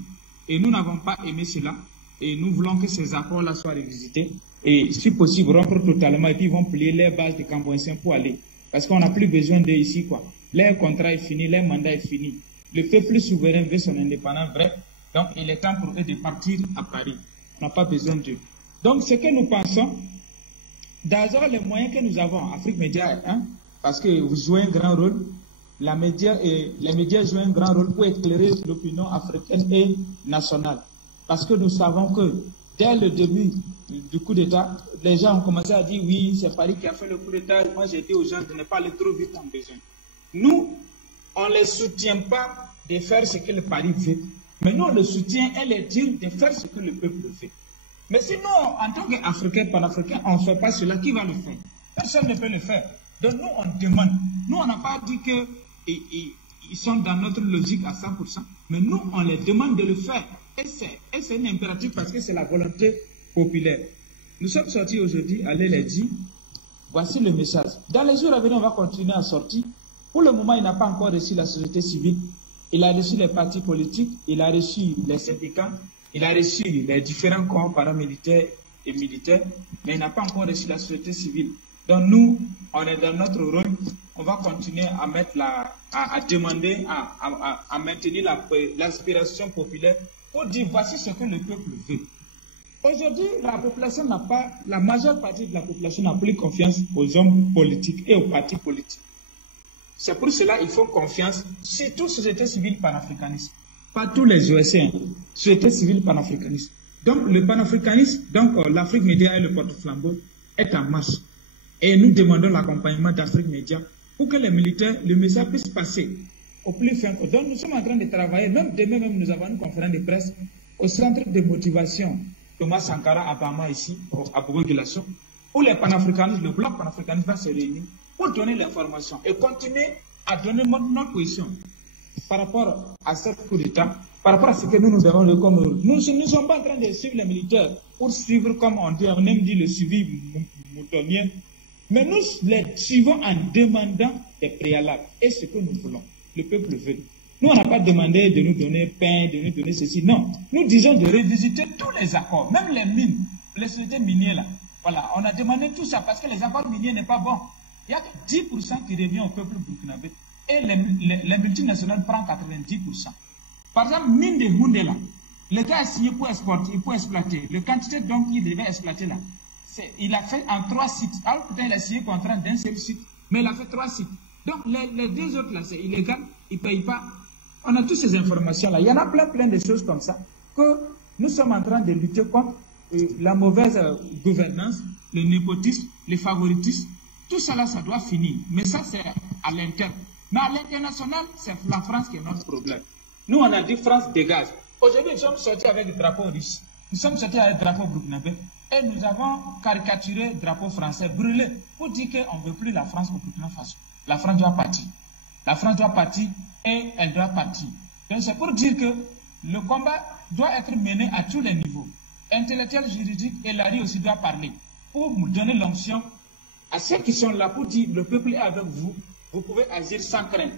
Et nous n'avons pas aimé cela. Et nous voulons que ces accords-là soient revisités. Et si possible, rompre totalement. Et puis ils vont plier les bases de Camboinsin pour aller. Parce qu'on n'a plus besoin d'eux ici, quoi. Leur contrat est fini, leur mandat est fini. Le peuple souverain veut son indépendance vrai. Donc il est temps pour eux de partir à Paris. On n'a pas besoin d'eux. Donc ce que nous pensons, d'abord les moyens que nous avons, Afrique Média, parce que vous jouez un grand rôle. Les médias jouent un grand rôle pour éclairer l'opinion africaine et nationale. Parce que nous savons que dès le début du coup d'État, les gens ont commencé à dire oui, c'est Paris qui a fait le coup d'État. Moi, j'ai dit aux gens de ne pas aller trop vite en besoin. Nous, on ne les soutient pas de faire ce que le Paris veut. Mais nous, on le soutient et les dire de faire ce que le peuple veut. Mais sinon, en tant qu'Africains, Panafricains, on ne fait pas cela. Qui va le faire? Personne ne peut le faire. Donc nous, on demande. Nous, on n'a pas dit qu'ils sont dans notre logique à 100%, mais nous, on les demande de le faire. Et c'est un impératif parce que c'est la volonté populaire. Nous sommes sortis aujourd'hui, allez les dire, voici le message. Dans les jours à venir, on va continuer à sortir. Pour le moment, il n'a pas encore reçu la société civile. Il a reçu les partis politiques, il a reçu les syndicats, il a reçu les différents corps paramilitaires et militaires, mais il n'a pas encore reçu la société civile. Donc nous, on est dans notre rôle, on va continuer à mettre à demander, à maintenir l'aspiration populaire pour dire voici ce que le peuple veut. Aujourd'hui, la majeure partie de la population n'a plus confiance aux hommes politiques et aux partis politiques. C'est pour cela qu'il faut confiance, surtout société civile panafricaniste. Pas tous les OSC, société civile panafricaniste. Donc le panafricanisme, donc l'Afrique Média et le porte-flambeau est en marche. Et nous demandons l'accompagnement d'Afrique Média pour que les militaires, le message puisse passer au plus fin. Donc nous sommes en train de travailler, même demain même nous avons une conférence de presse au centre de motivation Thomas Sankara à Bama ici, à Bourg-Guelasso, où les panafricanistes, le bloc panafricaniste va se réunir pour donner l'information et continuer à donner notre position par rapport à ce coup d'État, par rapport à ce que nous devons comme rôle. Nous ne sommes pas en train de suivre les militaires pour suivre, comme on aime dire, le suivi moutonnier, mais nous les suivons en demandant des préalables. Et ce que nous voulons, le peuple veut. Nous, on n'a pas demandé de nous donner pain, de nous donner ceci. Non, nous disons de revisiter tous les accords, même les mines, les sociétés minières là. Voilà, on a demandé tout ça parce que les accords miniers n'est pas bon. Il y a que 10% qui revient au peuple burkinabé et les multinationales prennent 90%. Par exemple, mine de Houndé là, le gars a signé pour exporter, pour exploiter. Le quantité donc qu'il devait exploiter là, il a fait en 3 sites. Alors peut-être il a signé contrat d'un seul site, mais il a fait 3 sites. Donc les 2 autres là, c'est illégal, ils ne payent pas. On a toutes ces informations là. Il y en a plein de choses comme ça que nous sommes en train de lutter contre la mauvaise gouvernance, le népotisme, le favoritisme. Tout cela, ça doit finir. Mais ça, c'est à l'interne. Mais à l'international, c'est la France qui est notre problème. Nous, on a dit France dégage. Aujourd'hui, nous sommes sortis avec le drapeau russe. Nous sommes sortis avec le drapeau burkinabé. Et nous avons caricaturé le drapeau français, brûlé, pour dire qu'on ne veut plus la France au Burkina Faso. La France doit partir. La France doit partir et elle doit partir. Donc c'est pour dire que le combat doit être mené à tous les niveaux. Intellectuel, juridique, et Larry aussi doit parler. Pour nous donner l'onction à ceux qui sont là pour dire le peuple est avec vous, vous pouvez agir sans crainte.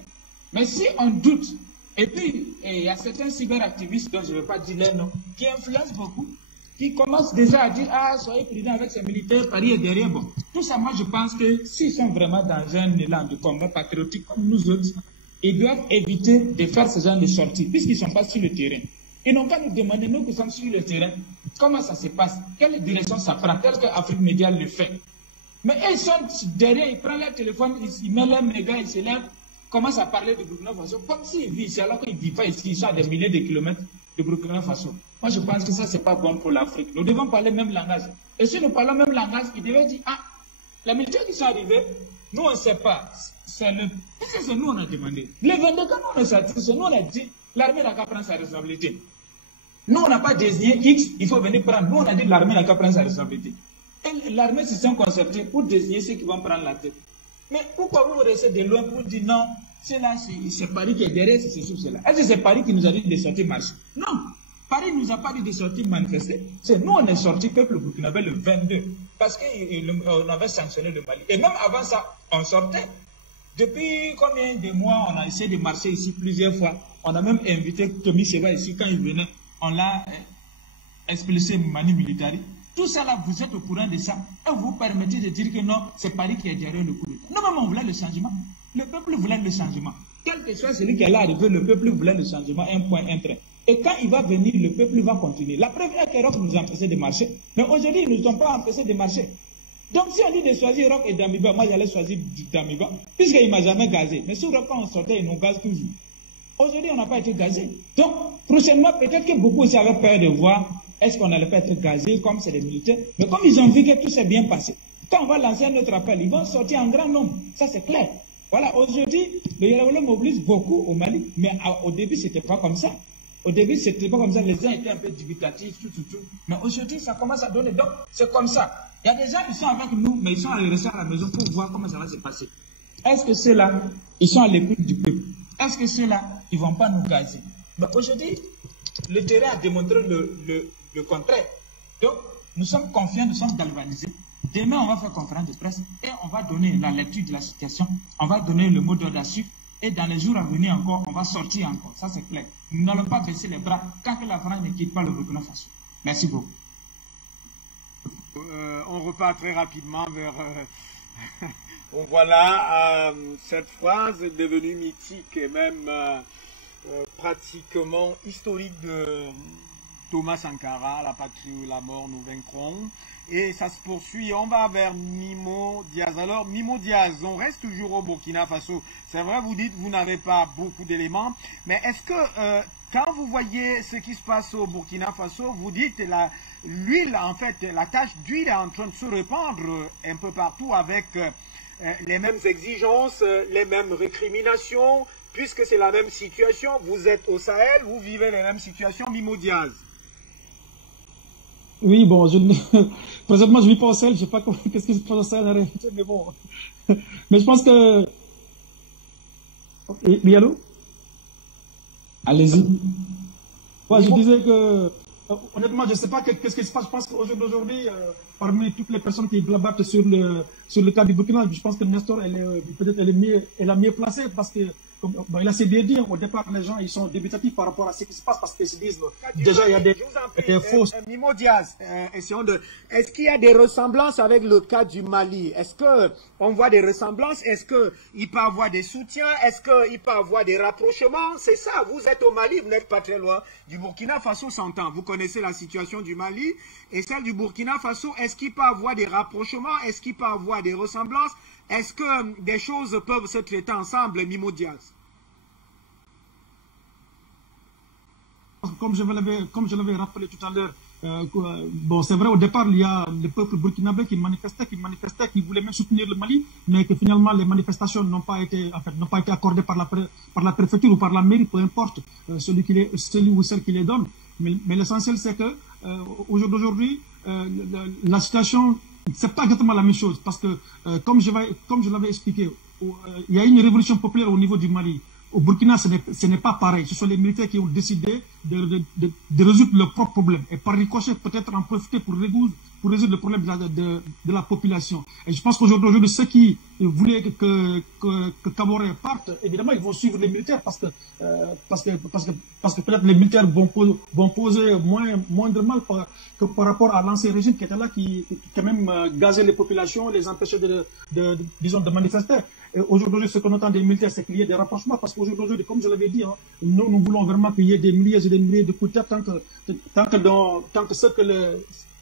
Mais si on doute, et puis il y a certains cyberactivistes dont je ne vais pas dire leur nom, qui influencent beaucoup, qui commencent déjà à dire ah, soyez prudents avec ces militaires, Paris est derrière. Bon, tout ça, moi je pense que s'ils sont vraiment dans un élan de combat patriotique comme nous autres, ils doivent éviter de faire ce genre de sorties, puisqu'ils ne sont pas sur le terrain. Ils n'ont qu'à nous demander, nous qui sommes sur le terrain, comment ça se passe, quelle direction ça prend, tel que Afrique Média le fait. Mais ils sont derrière, ils prennent leur téléphone, ils mettent leurs mégas, ils se lèvent, commencent à parler de Burkina Faso, comme s'ils vivent ici, alors qu'ils ne vivent pas ici, ils sont à des milliers de kilomètres de Burkina Faso. Moi, je pense que ça, ce n'est pas bon pour l'Afrique. Nous devons parler le même langage. Et si nous parlons le même langage, ils devaient dire, ah, les militaires qui sont arrivés, nous, on ne sait pas. C'est nous, on a demandé. Les 22 ans, nous, on est satisfaits. Nous, on a dit, l'armée n'a qu'à prendre sa responsabilité. Nous, on n'a pas désigné X, il faut venir prendre. Nous, on a dit, l'armée n'a qu'à prendre sa responsabilité. Et l'armée se sont concertés pour désigner ceux qui vont prendre la tête. Mais pourquoi vous restez de loin pour dire non, c'est là, c'est Paris qui est derrière, c'est sur cela. Est-ce que c'est Paris qui nous a dit de sortir marcher? Non. Paris ne nous a pas dit de sortir manifester. C'est nous, on est sorti, peuple burkinabé, le 22, parce qu'on avait sanctionné le Mali. Et même avant ça, on sortait. Depuis combien de mois, on a essayé de marcher ici plusieurs fois. On a même invité Tommy Seba ici quand il venait. On l'a expulsé Mani Militari. Tout ça là, vous êtes au courant de ça. Et vous permettez de dire que non, c'est Paris qui est derrière le coup d'État. Non, mais on voulait le changement. Le peuple voulait le changement. Quel que soit celui qui allait arriver, le peuple voulait le changement, un point, un train. Et quand il va venir, le peuple va continuer. La preuve est qu'Europe nous a empêché de marcher. Mais aujourd'hui, ils ne nous ont pas empêché de marcher. Donc si on dit de choisir Roch et Damiba, moi j'allais choisir Damiba, puisqu'il ne m'a jamais gazé. Mais sur Roch, quand on sortait, il nous gaze toujours. Aujourd'hui, on n'a pas été gazé. Donc, prochainement, peut-être que beaucoup aussi avaient peur de voir est-ce qu'on n'allait pas être gazé comme c'est des militaires. Mais comme ils ont vu que tout s'est bien passé, quand on va lancer un autre appel, ils vont sortir en grand nombre. Ça, c'est clair. Voilà, aujourd'hui, le Yaraoulé mobilise beaucoup au Mali, mais au début, ce n'était pas comme ça. Au début, ce n'était pas comme ça. Les gens étaient un peu dubitatifs, tout. Mais aujourd'hui, ça commence à donner. Donc, c'est comme ça. Il y a des gens qui sont avec nous, mais ils sont allés rester à la maison pour voir comment ça va se passer. Est-ce que ceux-là, ils sont à l'écoute du peuple? Est-ce que ceux-là, ils ne vont pas nous gazer? Mais aujourd'hui, le terrain a démontré le contraire. Donc, nous sommes confiants, nous sommes galvanisés. Demain, on va faire conférence de presse et on va donner la lecture de la situation, on va donner le mot d'ordre à suivre et dans les jours à venir encore, on va sortir encore. Ça, c'est clair. Nous n'allons pas baisser les bras tant que la France ne quitte pas le Burkina Faso. Merci beaucoup. On repart très rapidement vers... voilà, cette phrase est devenue mythique et même pratiquement historique de Thomas Sankara, la patrie ou la mort, nous vaincrons. Et ça se poursuit, on va vers Mimo Diaz. Alors, Mimo Diaz, on reste toujours au Burkina Faso. C'est vrai, vous dites, vous n'avez pas beaucoup d'éléments, mais est-ce que quand vous voyez ce qui se passe au Burkina Faso, vous dites, l'huile, en fait, la tache d'huile est en train de se répandre un peu partout avec les mêmes exigences, les mêmes récriminations, puisque c'est la même situation, vous êtes au Sahel, vous vivez les mêmes situations, Mimo Diaz. Oui, bon, présentement, je ne vis pas au Sahel, je ne sais pas qu'est-ce qui se passe au Sahel en réalité, mais bon. Mais je pense que... Oui, allô? Allez-y. Ouais, je disais que, honnêtement, je ne sais pas qu'est-ce qui se passe. Je pense qu'aujourd'hui, parmi toutes les personnes qui blabartent sur le cas du Burkina, je pense que Nestor, peut-être elle est la mieux placée parce que, bon, il a assez bien dit, au départ, les gens, ils sont débutatifs par rapport à ce qui se passe parce qu'ils se disent, déjà, il y a des fausses. Mimo Diaz, est-ce qu'il y a des ressemblances avec le cas du Mali? Est-ce qu'on voit des ressemblances? Est-ce qu'il peut y avoir des soutiens? Est-ce qu'il peut y avoir des rapprochements? C'est ça, vous êtes au Mali, vous n'êtes pas très loin du Burkina Faso, s'entend. Vous connaissez la situation du Mali et celle du Burkina Faso. Est-ce qu'il peut y avoir des rapprochements? Est-ce qu'il peut y avoir des ressemblances? Est-ce que des choses peuvent se traiter ensemble, Mimo Diaz? Comme je l'avais rappelé tout à l'heure, bon, c'est vrai, au départ, il y a le peuple burkinabé qui manifestait, qui voulait même soutenir le Mali, mais que finalement, les manifestations n'ont pas été accordées par la préfecture ou par la mairie, peu importe celui ou celle qui les donne. Mais l'essentiel, c'est que aujourd'hui, la situation, c'est pas exactement la même chose, parce que, comme je l'avais expliqué, il y a une révolution populaire au niveau du Mali. Au Burkina, ce n'est pas pareil. Ce sont les militaires qui ont décidé de résoudre leurs propres problèmes. Et par ricochet, peut-être en profiter pour résoudre le problème de la population. Et je pense qu'aujourd'hui, ceux qui voulaient que Kaboré parte, évidemment, ils vont suivre les militaires parce que peut-être les militaires vont poser moindre mal que par rapport à l'ancien régime qui était là, qui quand même gazait les populations, les empêchait disons, de manifester. Aujourd'hui, ce qu'on entend des militaires, c'est qu'il y ait des rapprochements, parce qu'aujourd'hui, comme je l'avais dit, nous voulons vraiment qu'il y ait des milliers et des milliers de coups de tête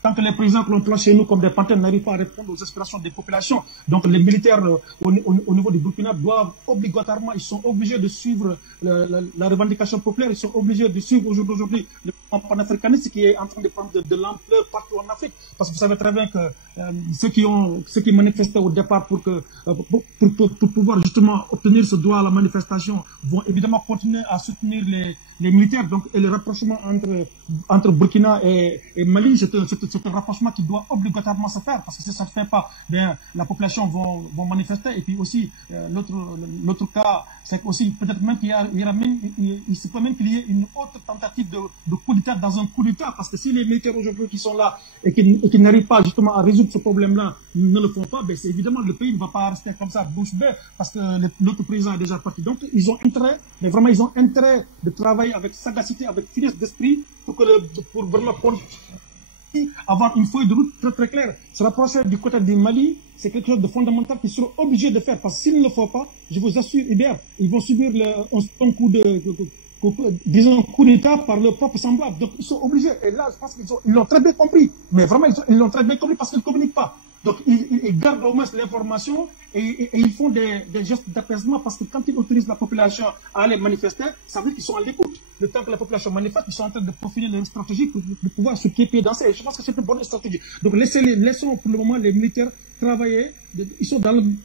tant que les présidents que l'on place chez nous comme des panthères n'arrivent pas à répondre aux aspirations des populations. Donc les militaires au niveau du Burkina doivent obligatoirement, ils sont obligés de suivre la revendication populaire, ils sont obligés de suivre aujourd'hui le mouvement panafricaniste qui est en train de prendre de l'ampleur partout en Afrique. Parce que vous savez très bien que ceux qui manifestaient au départ pour pouvoir justement obtenir ce droit à la manifestation vont évidemment continuer à soutenir les militaires. Donc, et le rapprochement entre Burkina et Mali, c'est un rapprochement qui doit obligatoirement se faire, parce que si ça ne se fait pas, bien, la population vont manifester. Et puis aussi, l'autre cas, c'est aussi peut-être même il se peut même qu'il y ait une autre tentative de coup d'État dans un coup d'État, parce que si les militaires aujourd'hui qui sont là et qui n'arrivent pas justement à résoudre ce problème-là ne le font pas, ben c'est évidemment le pays ne va pas rester comme ça, bouche bée, parce que l'autre président est déjà parti. Donc, ils ont intérêt, mais vraiment, ils ont intérêt de travailler avec sagacité, avec finesse d'esprit, pour vraiment avoir une feuille de route très très claire. Se rapprocher du côté du Mali, c'est quelque chose de fondamental qu'ils seront obligés de faire, parce que s'ils ne le font pas, je vous assure, ils vont subir un coup d'État par leurs propres semblables. Donc ils sont obligés. Et là, je pense qu'ils l'ont très bien compris. Mais vraiment, ils l'ont très bien compris parce qu'ils ne communiquent pas. Donc, ils gardent au moins l'information et ils font des gestes d'apaisement parce que quand ils autorisent la population à aller manifester, ça veut dire qu'ils sont à l'écoute. Le temps que la population manifeste, ils sont en train de profiler leur stratégie pour pouvoir se pied danser. Et je pense que c'est une bonne stratégie. Donc, laissons pour le moment les militaires travailler.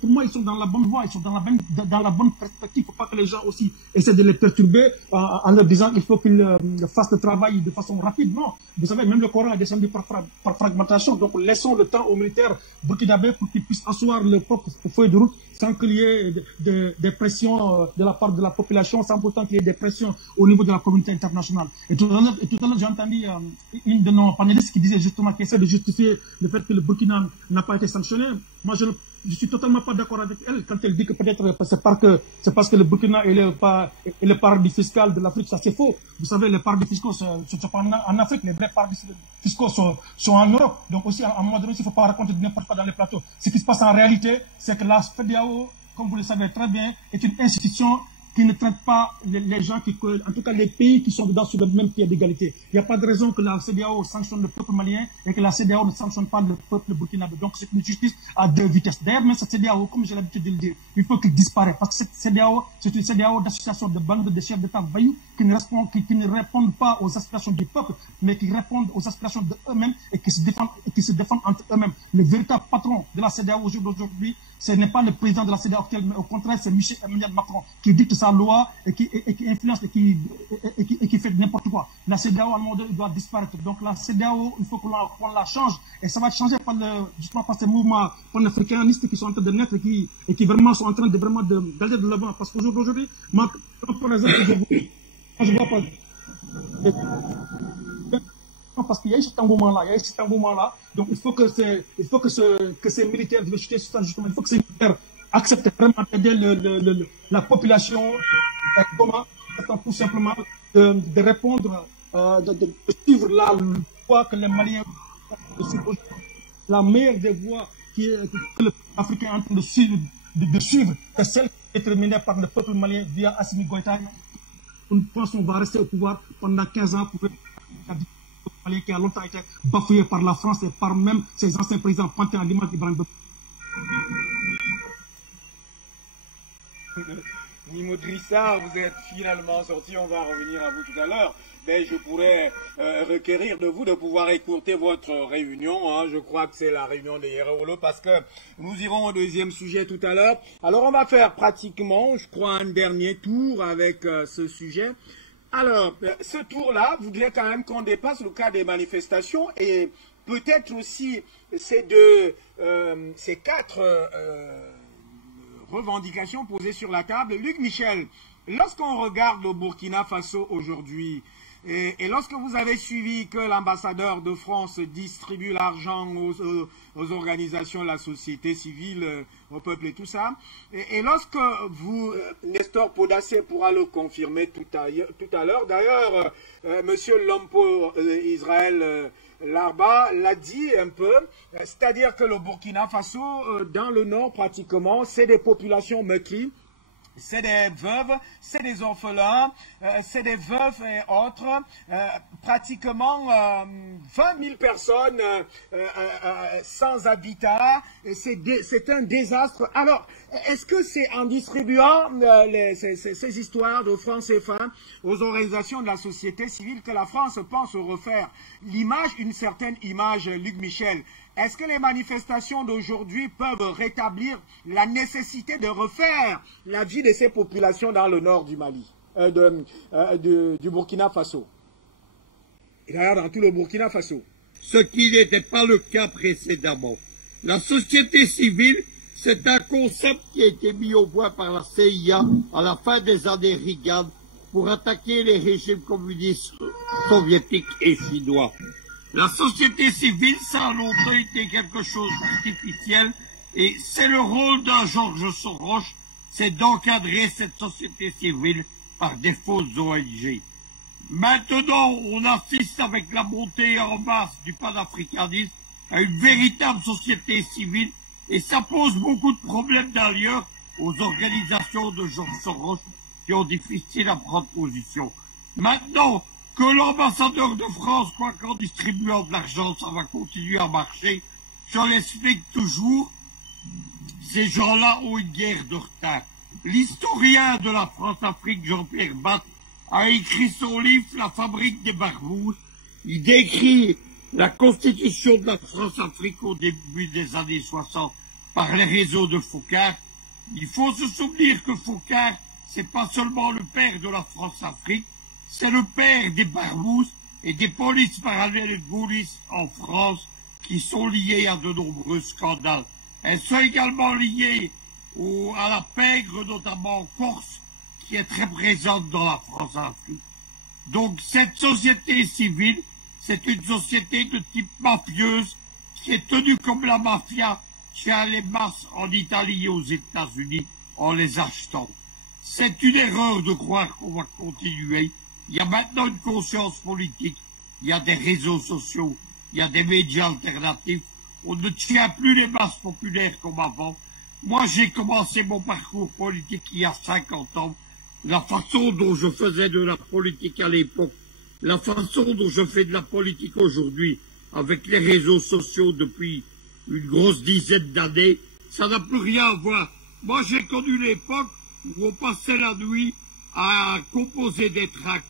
Pour moi, ils sont dans la bonne voie, ils sont dans la bonne perspective. Il ne faut pas que les gens aussi essaient de les perturber en leur disant qu'il faut qu'ils fassent le travail de façon rapide. Non. Vous savez, même le Coran est descendu par fragmentation. Donc, laissons le temps aux militaires burkinabés pour qu'ils puissent asseoir leur propre feuille de route sans qu'il y ait des pressions de la part de la population, sans pourtant qu'il y ait des pressions au niveau de la communauté internationale. Et tout à l'heure, j'ai entendu une de nos panélistes qui disait justement, qui essaie de justifier le fait que le Burkina n'a pas été sanctionné. Moi, je suis totalement pas d'accord avec elle quand elle dit que peut-être c'est parce que le Burkina est le paradis fiscal de l'Afrique. Ça, c'est faux. Vous savez, les paradis fiscaux sont pas en Afrique. Les vrais paradis fiscaux sont en Europe. Donc aussi, à un moment donné, il ne faut pas raconter n'importe quoi dans les plateaux. Ce qui se passe en réalité, c'est que la CEDEAO, comme vous le savez très bien, est une institution qui ne traite pas les gens, en tout cas les pays qui sont dedans sur le même pied d'égalité. Il n'y a pas de raison que la CEDEAO sanctionne le peuple malien et que la CEDEAO ne sanctionne pas le peuple burkinabé. Donc c'est une justice à deux vitesses. D'ailleurs, même cette CEDEAO, comme j'ai l'habitude de le dire, il faut qu'il disparaisse. Parce que cette CEDEAO, c'est une CEDEAO d'association de bandes de chefs d'État vaillants qui ne répondent pas aux aspirations du peuple, mais qui répondent aux aspirations d'eux-mêmes et qui se défendent entre eux-mêmes. Le véritable patron de la CEDEAO aujourd'hui, ce n'est pas le président de la CEDEAO actuel, mais au contraire, c'est Michel Emmanuel Macron qui dicte sa loi et qui influence et qui fait n'importe quoi. La CEDEAO, à un moment donné, doit disparaître. Donc la CEDEAO, il faut qu'on la change. Et ça va être changé justement par ces mouvements panafricanistes qui sont en train de naître et qui vraiment sont en train d'aller de l'avant. Parce qu'aujourd'hui, moi, par exemple, je vois pas. Parce qu'il y a cet engouement-là, donc il faut que ces militaires, justement, il faut que ces militaires acceptent vraiment d'aider la population, tout simplement de répondre, de suivre la voie que les Maliens suivent. La meilleure des voies que le peuple africain est en train de suivre, c'est celle déterminée par le peuple malien via Assimi Goïta. On pense qu'on va rester au pouvoir pendant 15 ans pour qui a longtemps été bafoué par la France et par même ses anciens présidents Pantin, Liman, Ibrahim. Mimo Drissa, vous êtes finalement sorti, on va revenir à vous tout à l'heure. Mais je pourrais requérir de vous de pouvoir écourter votre réunion. Hein. Je crois que c'est la réunion des Yerewolo parce que nous irons au deuxième sujet tout à l'heure. Alors on va faire pratiquement, je crois, un dernier tour avec ce sujet. Alors, ce tour-là voudrait quand même qu'on dépasse le cas des manifestations et peut-être aussi ces quatre revendications posées sur la table. Luc Michel, lorsqu'on regarde le Burkina Faso aujourd'hui, et lorsque vous avez suivi que l'ambassadeur de France distribue l'argent aux organisations, la société civile, au peuple et tout ça, et lorsque vous, Nestor Podacé pourra le confirmer tout à l'heure, d'ailleurs, Monsieur Lompo Israël Larba l'a dit un peu, c'est-à-dire que le Burkina Faso, dans le nord pratiquement, c'est des populations meurtries. C'est des veuves, c'est des orphelins, c'est des veufs et autres, pratiquement 20 000 personnes sans habitat, c'est un désastre. Alors, est-ce que c'est en distribuant ces histoires de francs CFA aux organisations de la société civile que la France pense refaire l'image, une certaine image, Luc Michel? Est-ce que les manifestations d'aujourd'hui peuvent rétablir la nécessité de refaire la vie de ces populations dans le nord du Mali, du Burkina Faso? Et d'ailleurs, dans tout le Burkina Faso. Ce qui n'était pas le cas précédemment. La société civile, c'est un concept qui a été mis au point par la CIA à la fin des années Reagan pour attaquer les régimes communistes soviétiques et chinois. La société civile, ça a longtemps été quelque chose d'artificiel et c'est le rôle d'un Georges Soros, c'est d'encadrer cette société civile par des fausses ONG. Maintenant, on assiste avec la montée en masse du panafricanisme à une véritable société civile et ça pose beaucoup de problèmes d'ailleurs aux organisations de Georges Soros qui ont difficile à prendre position. Maintenant, que l'ambassadeur de France croit qu'en distribuant de l'argent, ça va continuer à marcher, je l'explique toujours, ces gens-là ont une guerre de retard. L'historien de la France-Afrique, Jean-Pierre Batte, a écrit son livre « La fabrique des barbouzes ». Il décrit la constitution de la France-Afrique au début des années 60 par les réseaux de Focard. Il faut se souvenir que Focard, c'est pas seulement le père de la France-Afrique, c'est le père des barbouzes et des polices parallèles et gaullistes en France qui sont liées à de nombreux scandales. Elles sont également liées à la pègre, notamment en Corse, qui est très présente dans la France-Afrique. Donc cette société civile, c'est une société de type mafieuse qui est tenue comme la mafia tient les masses en Italie et aux États-Unis en les achetant. C'est une erreur de croire qu'on va continuer. Il y a maintenant une conscience politique, il y a des réseaux sociaux, il y a des médias alternatifs. On ne tient plus les masses populaires comme avant. Moi, j'ai commencé mon parcours politique il y a 50 ans. La façon dont je faisais de la politique à l'époque, la façon dont je fais de la politique aujourd'hui, avec les réseaux sociaux depuis une grosse dizaine d'années, ça n'a plus rien à voir. Moi, j'ai connu l'époque où on passait la nuit à composer des tracts,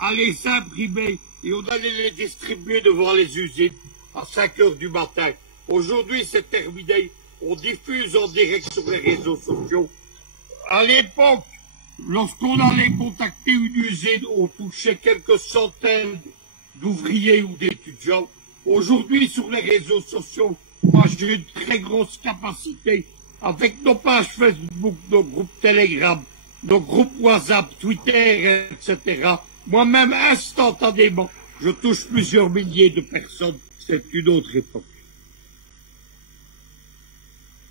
à les imprimer, et on allait les distribuer devant les usines à 5 heures du matin. Aujourd'hui, c'est terminé. On diffuse en direct sur les réseaux sociaux. À l'époque, lorsqu'on allait contacter une usine, on touchait quelques centaines d'ouvriers ou d'étudiants. Aujourd'hui, sur les réseaux sociaux, moi j'ai une très grosse capacité avec nos pages Facebook, nos groupes Telegram, nos groupes WhatsApp, Twitter, etc. Moi-même, instantanément, je touche plusieurs milliers de personnes. C'est une autre époque.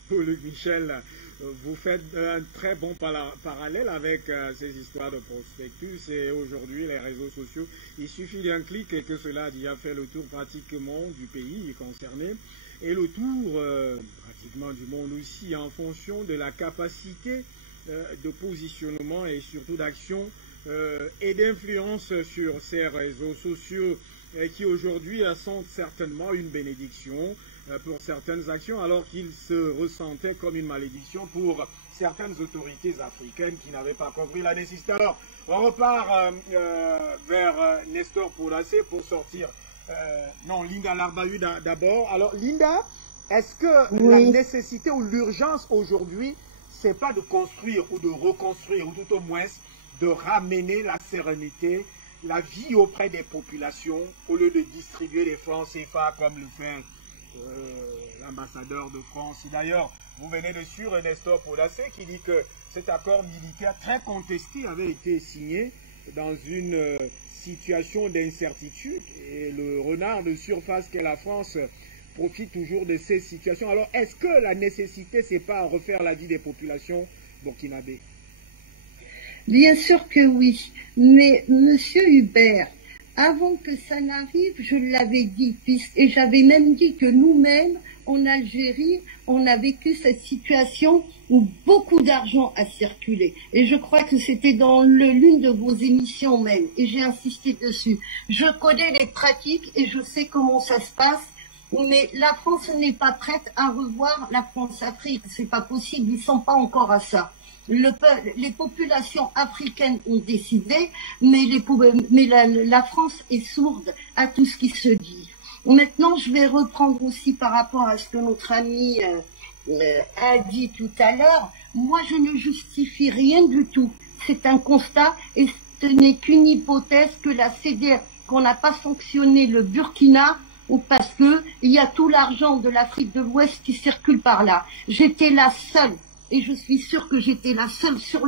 Luc Michel, vous faites un très bon parallèle avec ces histoires de prospectus et aujourd'hui les réseaux sociaux. Il suffit d'un clic et que cela a déjà fait le tour pratiquement du pays concerné et le tour pratiquement du monde aussi en fonction de la capacité de positionnement et surtout d'action et d'influence sur ces réseaux sociaux qui aujourd'hui sont certainement une bénédiction pour certaines actions, alors qu'ils se ressentaient comme une malédiction pour certaines autorités africaines qui n'avaient pas compris la nécessité. Alors, on repart vers Nestor Poulassé pour sortir. Non, Linda Larbahu d'abord. Alors, Linda, est-ce que la nécessité ou l'urgence aujourd'hui, c'est pas de construire ou de reconstruire, ou tout au moins de ramener la sérénité, la vie auprès des populations, au lieu de distribuer les francs CFA comme le fait l'ambassadeur de France. Et d'ailleurs, vous venez de suivre Nestor Poulassé qui dit que cet accord militaire très contesté avait été signé dans une situation d'incertitude et le renard de surface qu'est la France profite toujours de ces situations. Alors, est-ce que la nécessité, c'est pas refaire la vie des populations burkinabées? Bien sûr que oui, mais Monsieur Hubert, avant que ça n'arrive, je l'avais dit, et j'avais même dit que nous-mêmes, en Algérie, on a vécu cette situation où beaucoup d'argent a circulé. Et je crois que c'était dans l'une de vos émissions même, et j'ai insisté dessus. Je connais les pratiques et je sais comment ça se passe, mais la France n'est pas prête à revoir la France-Afrique. C'est pas possible, ils sont pas encore à ça. Les populations africaines ont décidé, mais la France est sourde à tout ce qui se dit. Maintenant, je vais reprendre aussi par rapport à ce que notre ami a dit tout à l'heure. Moi, je ne justifie rien du tout. C'est un constat et ce n'est qu'une hypothèse que la CDR, qu'on n'a pas sanctionné le Burkina ou parce que il y a tout l'argent de l'Afrique de l'Ouest qui circule par là. J'étais la seule. Et je suis sûre que j'étais la seule sur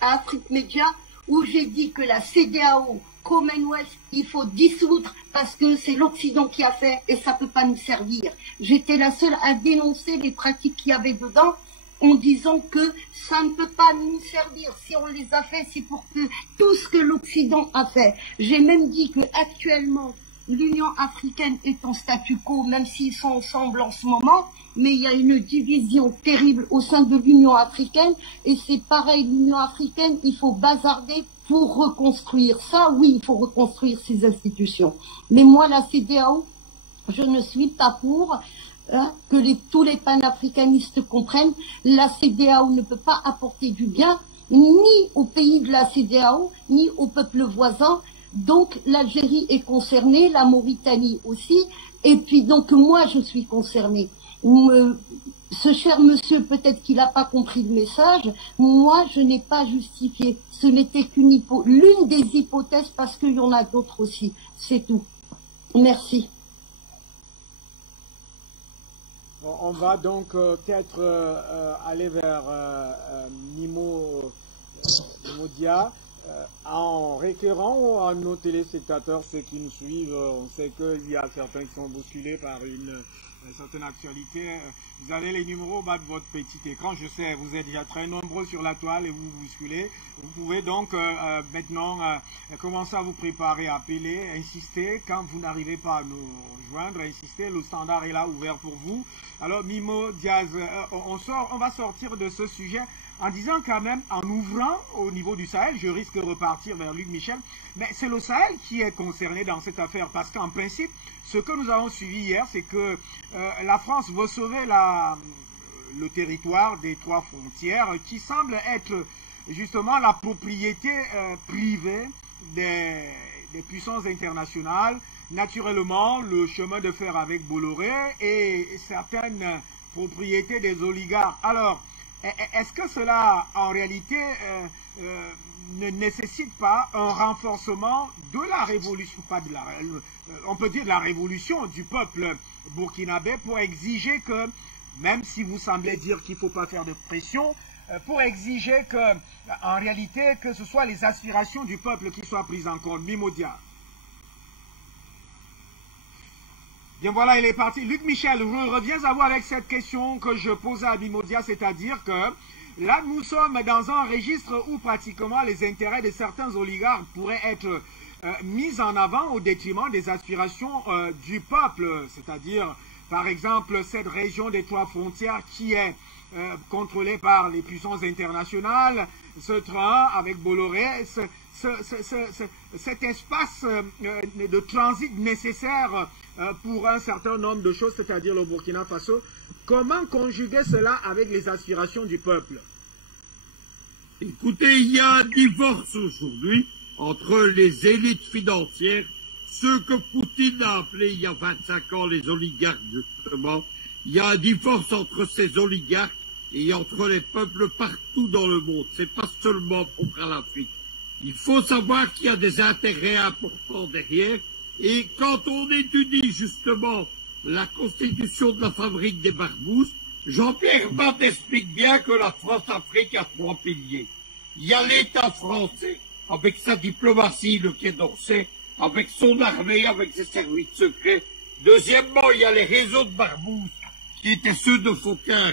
à Afrique Média où j'ai dit que la CEDEAO, Commonwealth, il faut dissoudre parce que c'est l'Occident qui a fait et ça peut pas nous servir. J'étais la seule à dénoncer les pratiques qu'il y avait dedans en disant que ça ne peut pas nous servir. Si on les a fait, c'est pour que tout ce que l'Occident a fait. J'ai même dit que actuellement l'Union africaine est en statu quo, même s'ils sont ensemble en ce moment, mais il y a une division terrible au sein de l'Union africaine, et c'est pareil, l'Union africaine, il faut bazarder pour reconstruire. Ça, oui, il faut reconstruire ces institutions. Mais moi, la CEDEAO, je ne suis pas pour. hein, que tous les panafricanistes comprennent, la CEDEAO ne peut pas apporter du bien ni au pays de la CEDEAO, ni au peuple voisin. Donc l'Algérie est concernée, la Mauritanie aussi, et puis donc moi je suis concernée. Ce cher monsieur, peut-être qu'il n'a pas compris le message, moi je n'ai pas justifié. Ce n'était l'une des hypothèses parce qu'il y en a d'autres aussi. C'est tout. Merci. On va donc peut-être aller vers Mimo Dia. En récurrent à nos téléspectateurs, ceux qui nous suivent, on sait qu'il y a certains qui sont bousculés par une certaine actualité. Vous avez les numéros au bas de votre petit écran. Je sais, vous êtes déjà très nombreux sur la toile et vous vous bousculez. Vous pouvez donc maintenant commencer à vous préparer, à appeler, insister. Quand vous n'arrivez pas à nous joindre, insister. Le standard est là, ouvert pour vous. Alors, Mimo Diaz, on va sortir de ce sujet en disant quand même, en ouvrant au niveau du Sahel, je risque de repartir vers Luc Michel, mais c'est le Sahel qui est concerné dans cette affaire, parce qu'en principe, ce que nous avons suivi hier, c'est que la France veut sauver le territoire des 3 frontières, qui semble être justement la propriété privée des puissances internationales, naturellement le chemin de fer avec Bolloré et certaines propriétés des oligarques. Alors, est-ce que cela, en réalité, ne nécessite pas un renforcement de la révolution, on peut dire de la révolution du peuple burkinabé pour exiger que, même si vous semblez dire qu'il ne faut pas faire de pression, pour exiger que, en réalité, que ce soit les aspirations du peuple qui soient prises en compte. Mimo Dia. Bien voilà, il est parti. Luc Michel, je reviens à vous avec cette question que je posais à Mimo Dia, c'est-à-dire que là, nous sommes dans un registre où pratiquement les intérêts de certains oligarques pourraient être mis en avant au détriment des aspirations du peuple, c'est-à-dire, par exemple, cette région des 3 frontières qui est contrôlée par les puissances internationales, ce train avec Bolloré, cet espace de transit nécessaire pour un certain nombre de choses, c'est-à-dire le Burkina Faso. Comment conjuguer cela avec les aspirations du peuple? Écoutez, il y a un divorce aujourd'hui entre les élites financières, ceux que Poutine a appelés il y a 25 ans les oligarques, justement. Il y a un divorce entre ces oligarques et entre les peuples partout dans le monde. C'est pas seulement pour l'Afrique. Il faut savoir qu'il y a des intérêts importants derrière. Et quand on étudie justement la constitution de la fabrique des Barbouzes, Jean-Pierre Batte explique bien que la France-Afrique a 3 piliers. Il y a l'État français, avec sa diplomatie, le Quai d'Orsay, avec son armée, avec ses services secrets. Deuxièmement, il y a les réseaux de Barbouzes, qui étaient ceux de Fauquin,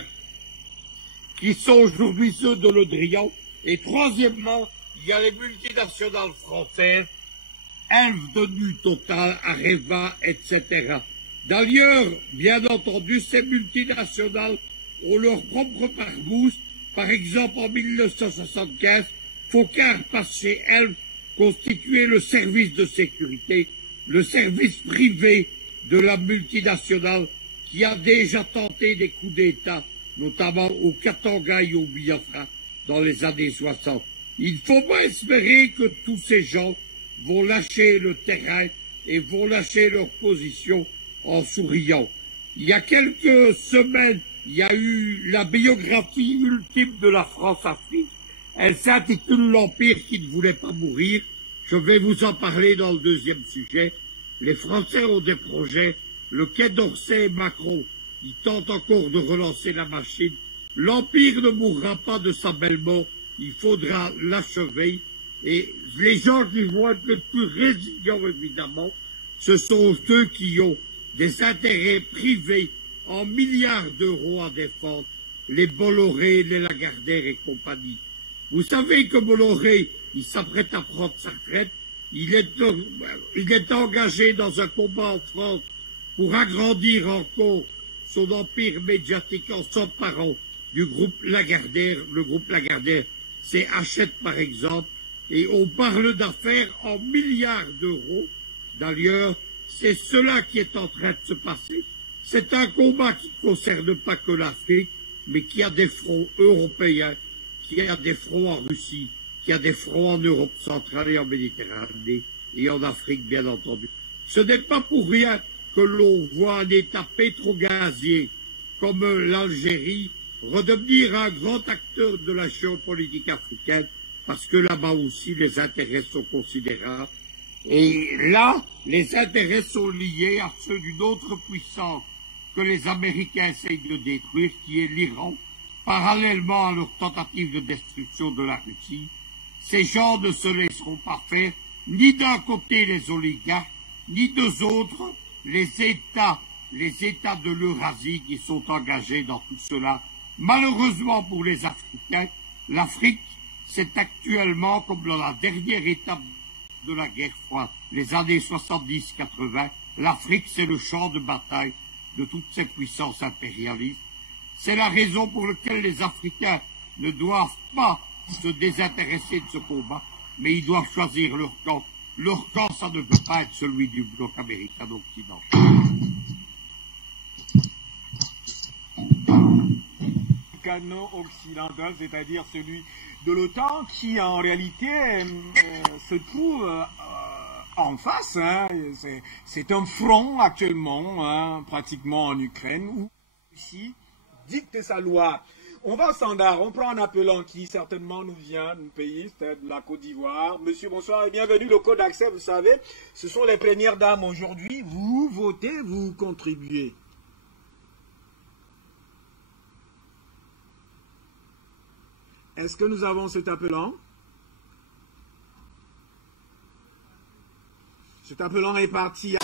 qui sont aujourd'hui ceux de Le Drian. Et troisièmement, il y a les multinationales françaises, Elf de Nu, Total, Areva, etc. D'ailleurs, bien entendu, ces multinationales ont leur propre Barbouze. Par exemple, en 1975, Fauquin passe chez Elf constituer le service de sécurité, le service privé de la multinationale qui a déjà tenté des coups d'État, notamment au Katanga et au Biafra, dans les années 60. Il faut pas espérer que tous ces gens vont lâcher le terrain et vont lâcher leur position en souriant. Il y a quelques semaines, il y a eu la biographie ultime de la France-Afrique. Elle s'intitule L'Empire qui ne voulait pas mourir. Je vais vous en parler dans le deuxième sujet. Les Français ont des projets. Le Quai d'Orsay et Macron, ils tentent encore de relancer la machine. L'Empire ne mourra pas de sa belle mort. Il faudra l'achever. Et les gens qui vont être les plus résilients, évidemment, ce sont ceux qui ont des intérêts privés en milliards d'euros à défendre, les Bolloré, les Lagardère et compagnie. Vous savez que Bolloré, il s'apprête à prendre sa retraite, il est engagé dans un combat en France pour agrandir encore son empire médiatique en s'emparant du groupe Lagardère. Le groupe Lagardère, c'est Hachette par exemple, et on parle d'affaires en milliards d'euros. D'ailleurs, c'est cela qui est en train de se passer. C'est un combat qui ne concerne pas que l'Afrique, mais qui a des fronts européens, qui a des fronts en Russie, qui a des fronts en Europe centrale et en Méditerranée, et en Afrique, bien entendu. Ce n'est pas pour rien que l'on voit un État pétrogazier comme l'Algérie redevenir un grand acteur de la géopolitique africaine, parce que là-bas aussi les intérêts sont considérables. Et là, les intérêts sont liés à ceux d'une autre puissance que les Américains essayent de détruire, qui est l'Iran, parallèlement à leur tentative de destruction de la Russie. Ces gens ne se laisseront pas faire, ni d'un côté les oligarques, ni de l'autre les États de l'Eurasie qui sont engagés dans tout cela. Malheureusement pour les Africains, l'Afrique, c'est actuellement comme dans la dernière étape de la guerre froide, les années 70-80, l'Afrique c'est le champ de bataille de toutes ces puissances impérialistes. C'est la raison pour laquelle les Africains ne doivent pas se désintéresser de ce combat, mais ils doivent choisir leur camp. Leur camp, ça ne peut pas être celui du bloc américain d'Occident. Canon occidental, c'est-à-dire celui de l'OTAN, qui en réalité se trouve en face. Hein. C'est un front actuellement, hein, pratiquement en Ukraine, où ici dicte sa loi. On va au standard, on prend un appelant qui certainement nous vient d'un pays, c'est de la Côte d'Ivoire. Monsieur, bonsoir et bienvenue. Le code d'accès, vous savez, ce sont les premières dames aujourd'hui. Vous votez, vous contribuez. Est-ce que nous avons cet appelant? Cet appelant est parti.